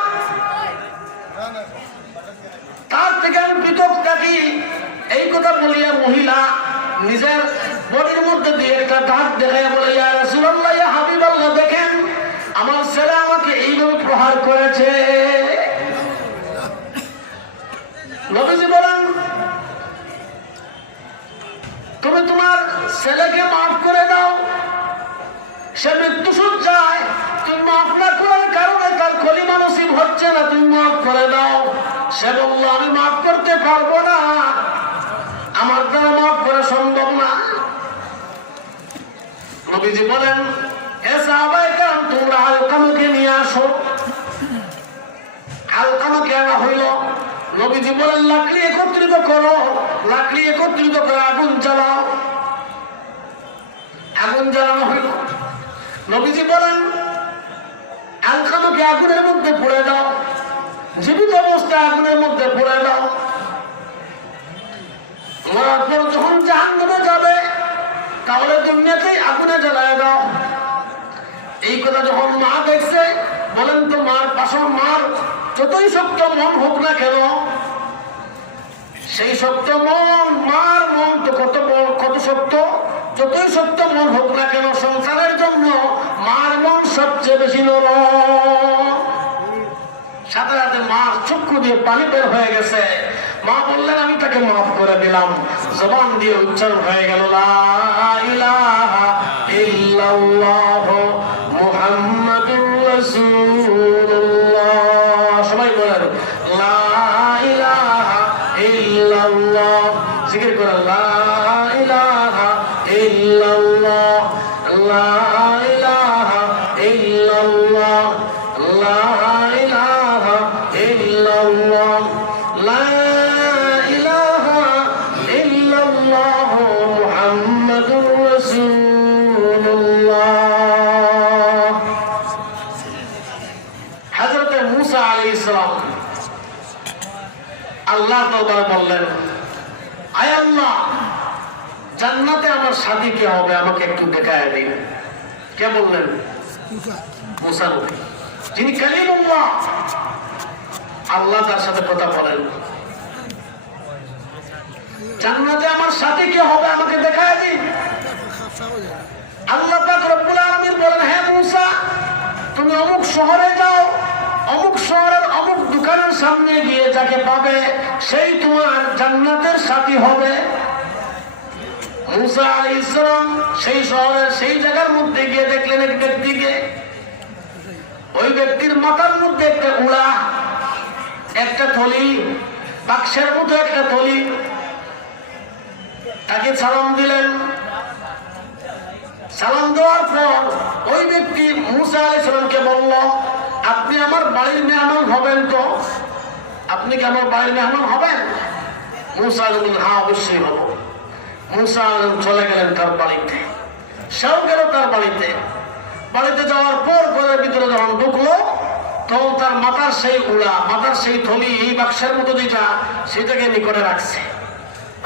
তার থেকে আমি পৃথক থাকি। এই কথা বলিয়া মহিলা নিজের বডির মধ্যে দিয়ে একটা দাঁত দেখায় বলে, ইয়া রাসূলুল্লাহ, ইয়া হাবিবাল্লাহ, দেখেন আমার ছেলে আমাকে এইভাবে প্রহার করেছে। নবীজি বলেন, তুমি তোমার ছেলেকে মাফ করে দাও, সে মৃত্যুসজ্জায়, তুমি মাফ না করার কারণে তার কলিমা নসিব হচ্ছে না, তুমি মাফ করে দাও। সে বলল, আমি মাফ করতে পারবো না, আমার দ্বারা মাফ করা সম্ভব না। নবীজি বলেন, হে সাহাবায়ে কেরাম, তোমরা আলকামাকে নিয়ে আসো। আলকামাকে আনা হইল। নবীজি বলেন, লাকড়ি একত্রিত করো, লাকড়ি একত্রিত করে আগুন জ্বালাও। আগুন জ্বালানো হইল। নবীজি বলেন, আলকামাকে আগুনের মধ্যে পুড়ে দাও, জীবিত অবস্থায় আগুনের মধ্যে পুড়ে দাও। মরার পর যখন জাহান্নামে যাবে, তাহলে দুনিয়াতেই আগুনে জ্বালায় দাও। এই কথা যখন মা দেখছে, বলেন তো মার পাশে, মার যতই শক্ত মন হোক না কেন, সেই শক্ত মন, মার মন তো কত শক্ত, যতই শক্ত মন হোক না কেন, সংসারের জন্য মার মন সবচেয়ে বেশি নরম। সাথে সাথে মার চক্ষু দিয়ে পানি বের হয়ে গেছে। মা বললেন, আমি তাকে মাফ করে দিলাম। জবান দিয়ে উচ্চারণ হয়ে গেল, লা ইলাহা ইল্লাল্লাহ মুহাম্মাদুর রাসূলুল্লাহ। সবাই বলেন, লা ইলাহা ইল্লাল্লাহ। জিকির করেন, লা ইলাহা ইল্লাল্লাহ, লা ইলাহা ইল্লাল্লাহ, লা ইলাহা ইল্লাল্লাহ, লা ইলাহা ইল্লাল্লাহ মুহাম্মাদুর রাসূলুল্লাহ। হযরত মুসা আলাইহিস সালাম আল্লাহর দরবারে বললেন, আয় আল্লাহ, জান্নাতে আমার শাদী কে হবে, আমাকে একটু দেখায় দিন। কে বললেন? মুসা নবী, যিনি কালিমুল্লাহ, আল্লাহ তার সাথে কথা বলেন। জান্নাতে আমার সাথে কি হবে আমাকে দেখায় দিন। আল্লাহ পাক রব্বুল আলামিন বলেন, হে মুসা, তুমি অমুক শহরে যাও, অমুক শহরের অমুক দোকানের সামনে গিয়ে যাকে পাবে সেই তোমার জান্নাতের সাথী হবে। মুসা আলাইহিস সালাম সেই শহরের সেই জায়গার মধ্যে গিয়ে দেখলেন এক ব্যক্তিকে। ওই ব্যক্তির মাথার মধ্যে একটা উড়া, একটা থলি, বাক্সের মতো একটা থলি। তাকে সালাম দিলেন। সালাম দেওয়ার পর ওই ব্যক্তি মুসা আলাইহিস সালামকে বলল, আপনি আমার বাড়ির মেহমান হবেন তো? আপনি কি আমার বাড়ির মেহমান হবেন? মুসা বললেন, হ্যাঁ অবশ্যই হব। মুসা চলে গেলেন তার বাড়িতে, সেও গেল তার বাড়িতে। বাড়িতে যাওয়ার পর ঘরের ভিতরে যখন ঢুকলো তখন তার মাথার সেই উড়া, মাথার সেই থলি, এই বাক্সের মতো যেটা, সেটাকে নিকটে রাখছে,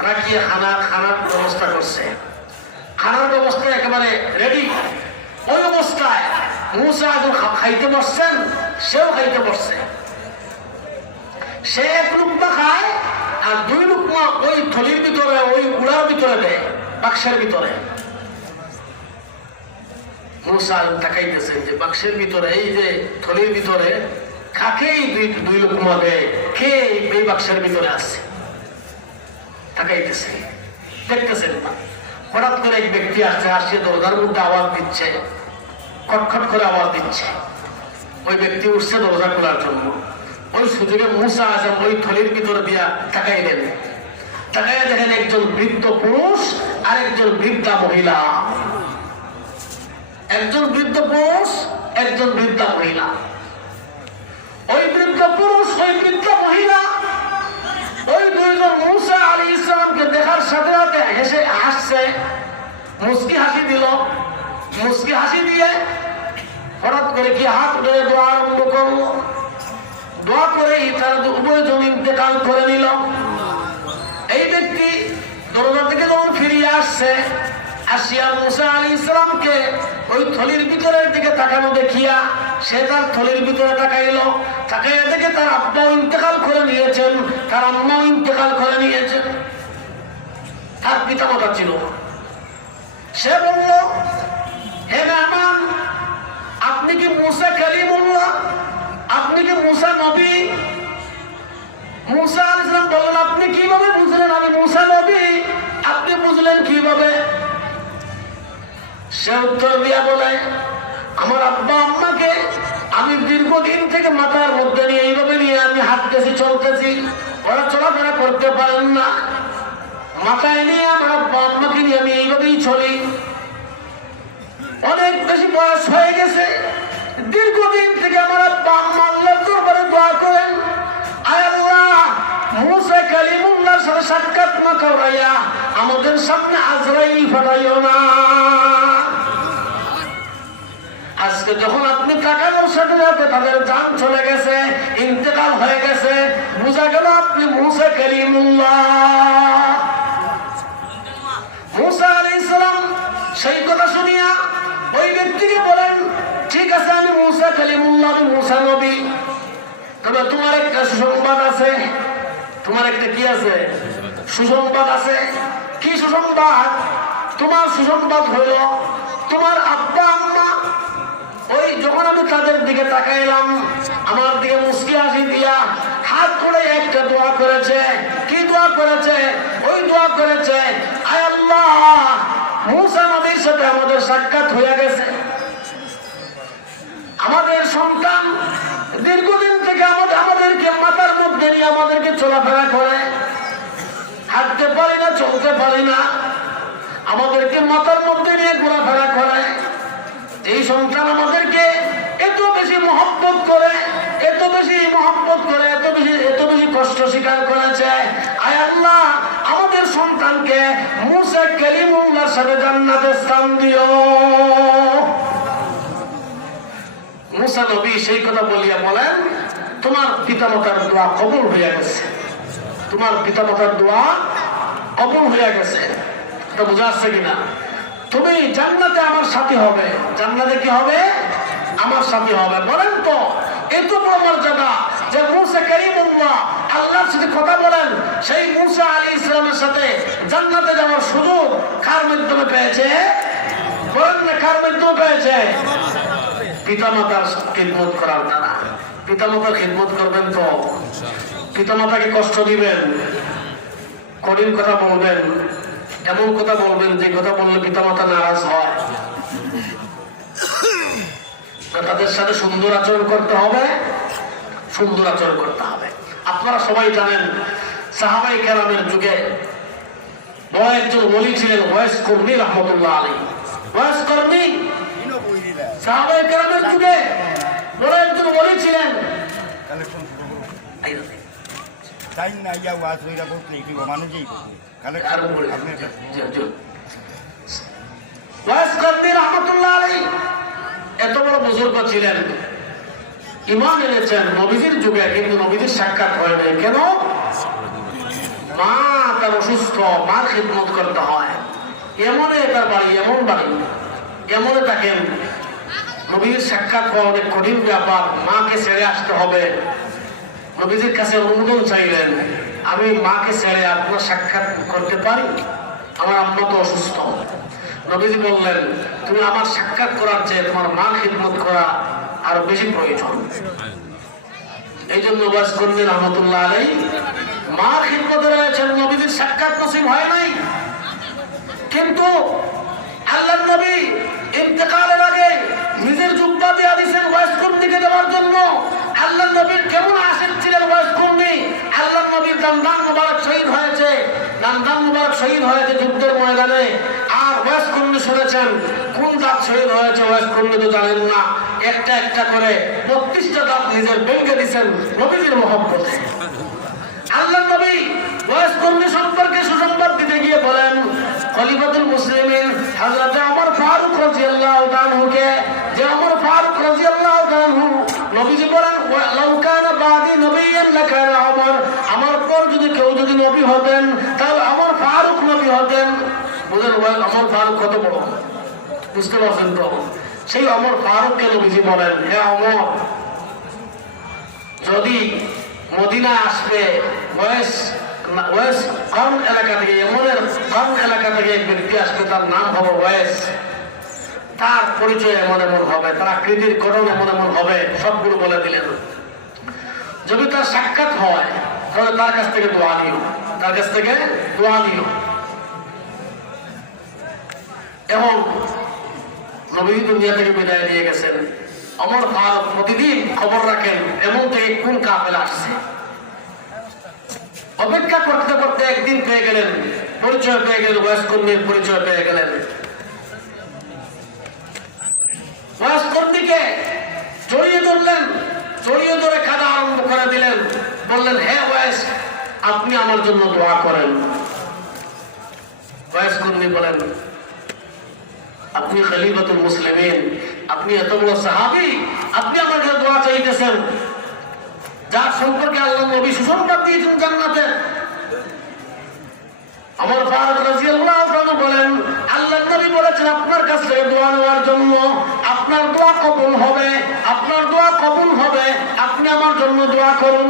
রাখিয়ে খানার ব্যবস্থা করছে। খানার ব্যবস্থা একেবারে রেডি। ওই অবস্থায় মুসা যখন খাইতে বসছেন, সেও খাইতে বসছে। সে এক লুকমা খায় আর দুই লুকমা ওই থলির ভিতরে, ওই উড়ার ভিতরে দেয়, বাক্সের ভিতরে। মুসা তাকাইতেছেন যে বাক্সের ভিতরে, এই যে থলির ভিতরে কাকেই দুই লুকমা দেয়, কে এই বাক্সের ভিতরে আছে তাকাইতেছে, দেখতেছেন না। হঠাৎ করে এক ব্যক্তি আসছে, আসছে দরজার মধ্যে আওয়াজ দিচ্ছে, খটখট করে আওয়াজ দিচ্ছে। ওই ব্যক্তি উঠছে দরজা খোলার জন্য। ওই সুযোগে মুসা আজম ওই থলির ভিতরে দিয়া তাকাইলেন। তাকাইয়া দেখেন একজন বৃদ্ধ পুরুষ আর একজন বৃদ্ধা মহিলা। একজন বৃদ্ধ পুরুষ, একজন বৃদ্ধা মহিলা। ওই বৃদ্ধ পুরুষ, ওই বৃদ্ধা মহিলা, ওই দুইজন মুসা আলাইহিস সালামকে দেখার সাথে সাথে হেসে হাসছে, মুস্কি হাসি দিল। মুস্কি হাসি দিয়ে হঠাৎ করে কি হাত ধরে দোয়া আরম্ভ করলো। দোয়া করেই তারা উভয়জন ইন্তেকাল করে নিল। এই ব্যক্তি দরজা থেকে যখন ফিরিয়ে আসছে, আসিয়া মুসা আলাইহিস সালামকে ওই থলির ভিতরের দিকে তাকানো দেখিয়া সে তার থলির ভিতরে তাকাইল। তাকাইয়া দেখে তার আব্বাও ইন্তেকাল করে নিয়েছেন, তার আম্মাও ইন্তেকাল করে নিয়েছেন, তার পিতা মাতা ছিল। সে বলল, হে মেহমান, আপনি কি মুসা কালিমুল্লাহ? আপনি কি মুসা নবী? মুসা আলাইহিস সালাম বললেন, আপনি কিভাবে বুঝলেন আমি মুসা নবী? আপনি বুঝলেন কিভাবে? সে উত্তর দিয়া বলে, আমার আব্বা আম্মাকে আমি দীর্ঘদিন থেকে মাথার মধ্যে নিয়ে এইভাবে নিয়ে আমি হাঁটতেছি, চলতেছি, ওরা চলাফেরা করতে পারেন না। মাথায় নিয়ে আমার আব্বা আম্মাকে নিয়ে আমি এইভাবেই চলি। অনেক বেশি বয়স হয়ে গেছে, দীর্ঘদিন থেকে আমার আব্বা আম্মা আল্লাহর দরবারে দোয়া করেন, আয় আল্লাহ, মুসা কালিমুল্লাহর সাথে সাক্ষাৎ না করাইয়া আমাদের সামনে আজরাইল পাঠাইও না। আজকে যখন আপনি তাকানোর সাথে সাথে তাদের জান চলে গেছে, ইন্তেকাল হয়ে গেছে, বুঝা গেল আপনি মুসা কালিমুল্লাহ। মুসা আলাইহিস সালাম সেই কথা শুনিয়া ওই ব্যক্তিকে বলেন, ঠিক আছে, আমি মুসা কালিমুল্লাহ, আমি মুসা নবী, তবে তোমার একটা সুসংবাদ আছে। তোমার একটা কি আছে? সুসংবাদ আছে। কি সুসংবাদ? তোমার সুসংবাদ হলো তোমার আব্বা আম্মা ওই যখন আমি তাদের দিকে তাকাইলাম, আমার দিকে মুস্কি হাসি দিয়া হাত ধরে একটা দোয়া করেছে। কি দোয়া করেছে? ওই দোয়া করেছে, আয় আল্লাহ, মুসা নবীর সাথে আমাদের সাক্ষাৎ হয়ে গেছে। আমাদের সন্তান দীর্ঘদিন থেকে আমাদেরকে মাথার মধ্যে নিয়ে আমাদেরকে চলাফেরা করে, হাঁটতে পারি না, চলতে পারি না, আমাদেরকে মাথার মধ্যে নিয়ে ঘোরাফেরা করে। এই সন্তান আমাদেরকে এত বেশি মহব্বত করে, এত বেশি মহব্বত করে, এত বেশি কষ্ট স্বীকার করেছে। আয় আল্লাহ, আমাদের সন্তানকে মুসা কালিমুল্লাহর সাথে জান্নাতে স্থান দিও। মুসা নবী সেই কথা বলিয়া বলেন, তোমার পিতামাতার দোয়া কবুল হইয়া গেছে, তোমার পিতামাতার দোয়া কবুল হইয়া গেছে। এটা বোঝা যাচ্ছে কিনা? তুমি জান্নাতে আমার সাথী হবে। জান্নাতে কি হবে? আমার সাথে হবে। বলেন তো এত বড় মর্যাদা যে মুসা কালিমুল্লাহ আল্লাহর সাথে কথা বলেন, সেই মুসা আলাইহিস সালামের সাথে জান্নাতে যাওয়ার সুযোগ কার মাধ্যমে পেয়েছে? বলেন না, কার মাধ্যমে পেয়েছে? পিতামাতার খিদমত করার দ্বারা। পিতামাতার খিদমত করবেন তো পিতামাতাকে কষ্ট দিবেন, কঠিন কথা বলবেন, এমন কথা বলবেন যে কথা বললে পিতামাতা নারাজ হয়। তাদের সাথে সুন্দর আচরণ করতে হবে, সুন্দর আচরণ করতে হবে। আপনারা সবাই জানেন সাহাবায়ে কেরামের যুগে বড় একজন ওলি ছিলেন ওয়াইস কর্মী রহমতুল্লাহ আলাইহি। ওয়াইস কর্মী সাহাবায়ে কেরামের যুগে বড় একজন ওলি ছিলেন। তাই না ইয়া ওয়াজ হইরা বলতে কি মানুষই ওয়াইস কর্মী রহমতুল্লাহ আলাইহি এত বড় বুজুর্গ ছিলেন, ঈমান এনেছেন নবীজির যুগে, কিন্তু নবীজির সাক্ষাৎ হয় নাই। কেন? মা তার অসুস্থ, মার খিদমত করতে হয়। এমনে তার বাড়ি, এমন বাড়ি, এমনে থাকেন। নবীজির সাক্ষাৎ হওয়া অনেক কঠিন ব্যাপার, মাকে ছেড়ে আসতে হবে। নবীজির কাছে অনুমোদন চাইলেন, আমি মাকে ছেড়ে আপনার সাক্ষাৎ করতে পারি? আমার আম্মা তো অসুস্থ। নবীজি বললেন, তুমি আমার সাক্ষাৎ করার চেয়ে তোমার মা খিদমত করা আরো বেশি প্রয়োজন। এই জন্য ওয়াইস কর্মী রহমতুল্লাহ আলাইহি মা খিদমতে রয়েছেন। নবীজির সাক্ষাৎ নসিব হয় নাই, কিন্তু আল্লাহর নবী ইন্তেকালের আগে নিজের জুব্বা দিয়ে দিয়েছেন ওয়াইস কর্মীকে দেওয়ার জন্য। আল্লাহর নবীর কেমন আশিক ছিলেন ওয়াইস কর্মী। আল্লাহর নবীর দান্দান মুবারক শহীদ হয়েছে, দান্দান মুবারক শহীদ হয়েছে যুদ্ধের ময়দানে। আর ওয়াইস কর্মী শুনেছেন কোন দাঁত শহীদ হয়েছে ওয়াইস কর্মী তো জানেন না। একটা একটা করে 32টা দাঁত নিজের ব্যাংকে দিয়েছেন নবীজির মহব্বতে। আল্লাহর নবী ওয়াইস কর্মী সম্পর্কে সুসংবাদ দিতে গিয়ে বলেন, খলিফাতুল মুসলিমিন হযরত ওমর ফারুক রাদিয়াল্লাহু তাআলাকে, যে ওমর ফারুক রাদিয়াল্লাহু তাআলা, নবীজি বলেন লাউ কানা বাদি নবিয়্যান লাকানা ওমর, আমার পর যদি কেউ যদি নবী হতেন তাহলে ওমর ফারুক নবী হতেন। বুঝেন ওমর ফারুক কত বড়, বুঝতে পারছেন তো? সেই ওমর ফারুককে নবীজি বলেন, হে ওমর, যদি মদিনায় আসবে ওয়াইস কর্ম এলাকা থেকে, এমনের কর্ম এলাকা থেকে এক ব্যক্তি আসবে, তার নাম হবে ওয়াইস, তার পরিচয় এমন এমন হবে, তার আকৃতির গঠন এমন এমন হবে, সবগুলো বলে দিলেন। যদি তার সাক্ষাৎ হয় তাহলে তার কাছ থেকে দোয়া নিও, তার কাছ থেকে দোয়া নিও। এবং নবী দুনিয়া থেকে বিদায় নিয়ে গেছেন। ওমর ফারুক প্রতিদিন খবর রাখেন এমন থেকে কোন কাফেলা আসছে। অপেক্ষা করতে করতে একদিন পেয়ে গেলেন, পরিচয় পেয়ে গেলেন, ওয়াইস কর্মীর পরিচয় পেয়ে গেলেন। ওয়াইস কর্মীকে জড়িয়ে ধরলেন, জড়িয়ে ধরে কাঁদা আরম্ভ করে দিলেন। বললেন, হে ওয়াইস, আপনি আমার জন্য দোয়া করেন। ওয়াইস কর্মী বলেন, আপনি খলিফাতুল মুসলিমিন, আপনি এত বড় সাহাবী, আপনি আমার কাছে দোয়া চাইতেছেন, যার সম্পর্কে আল্লাহ নবী সুসংবাদ দিয়েছেন জান্নাতের। ওমর ফারুক রাদিয়াল্লাহু তাআলা বলেন, আল্লাহর নবী বলেছেন আপনার কাছ থেকে দোয়া নেওয়ার জন্য, আপনার দোয়া কবুল হবে, আপনার দোয়া কবুল হবে, আপনি আমার জন্য দোয়া করুন।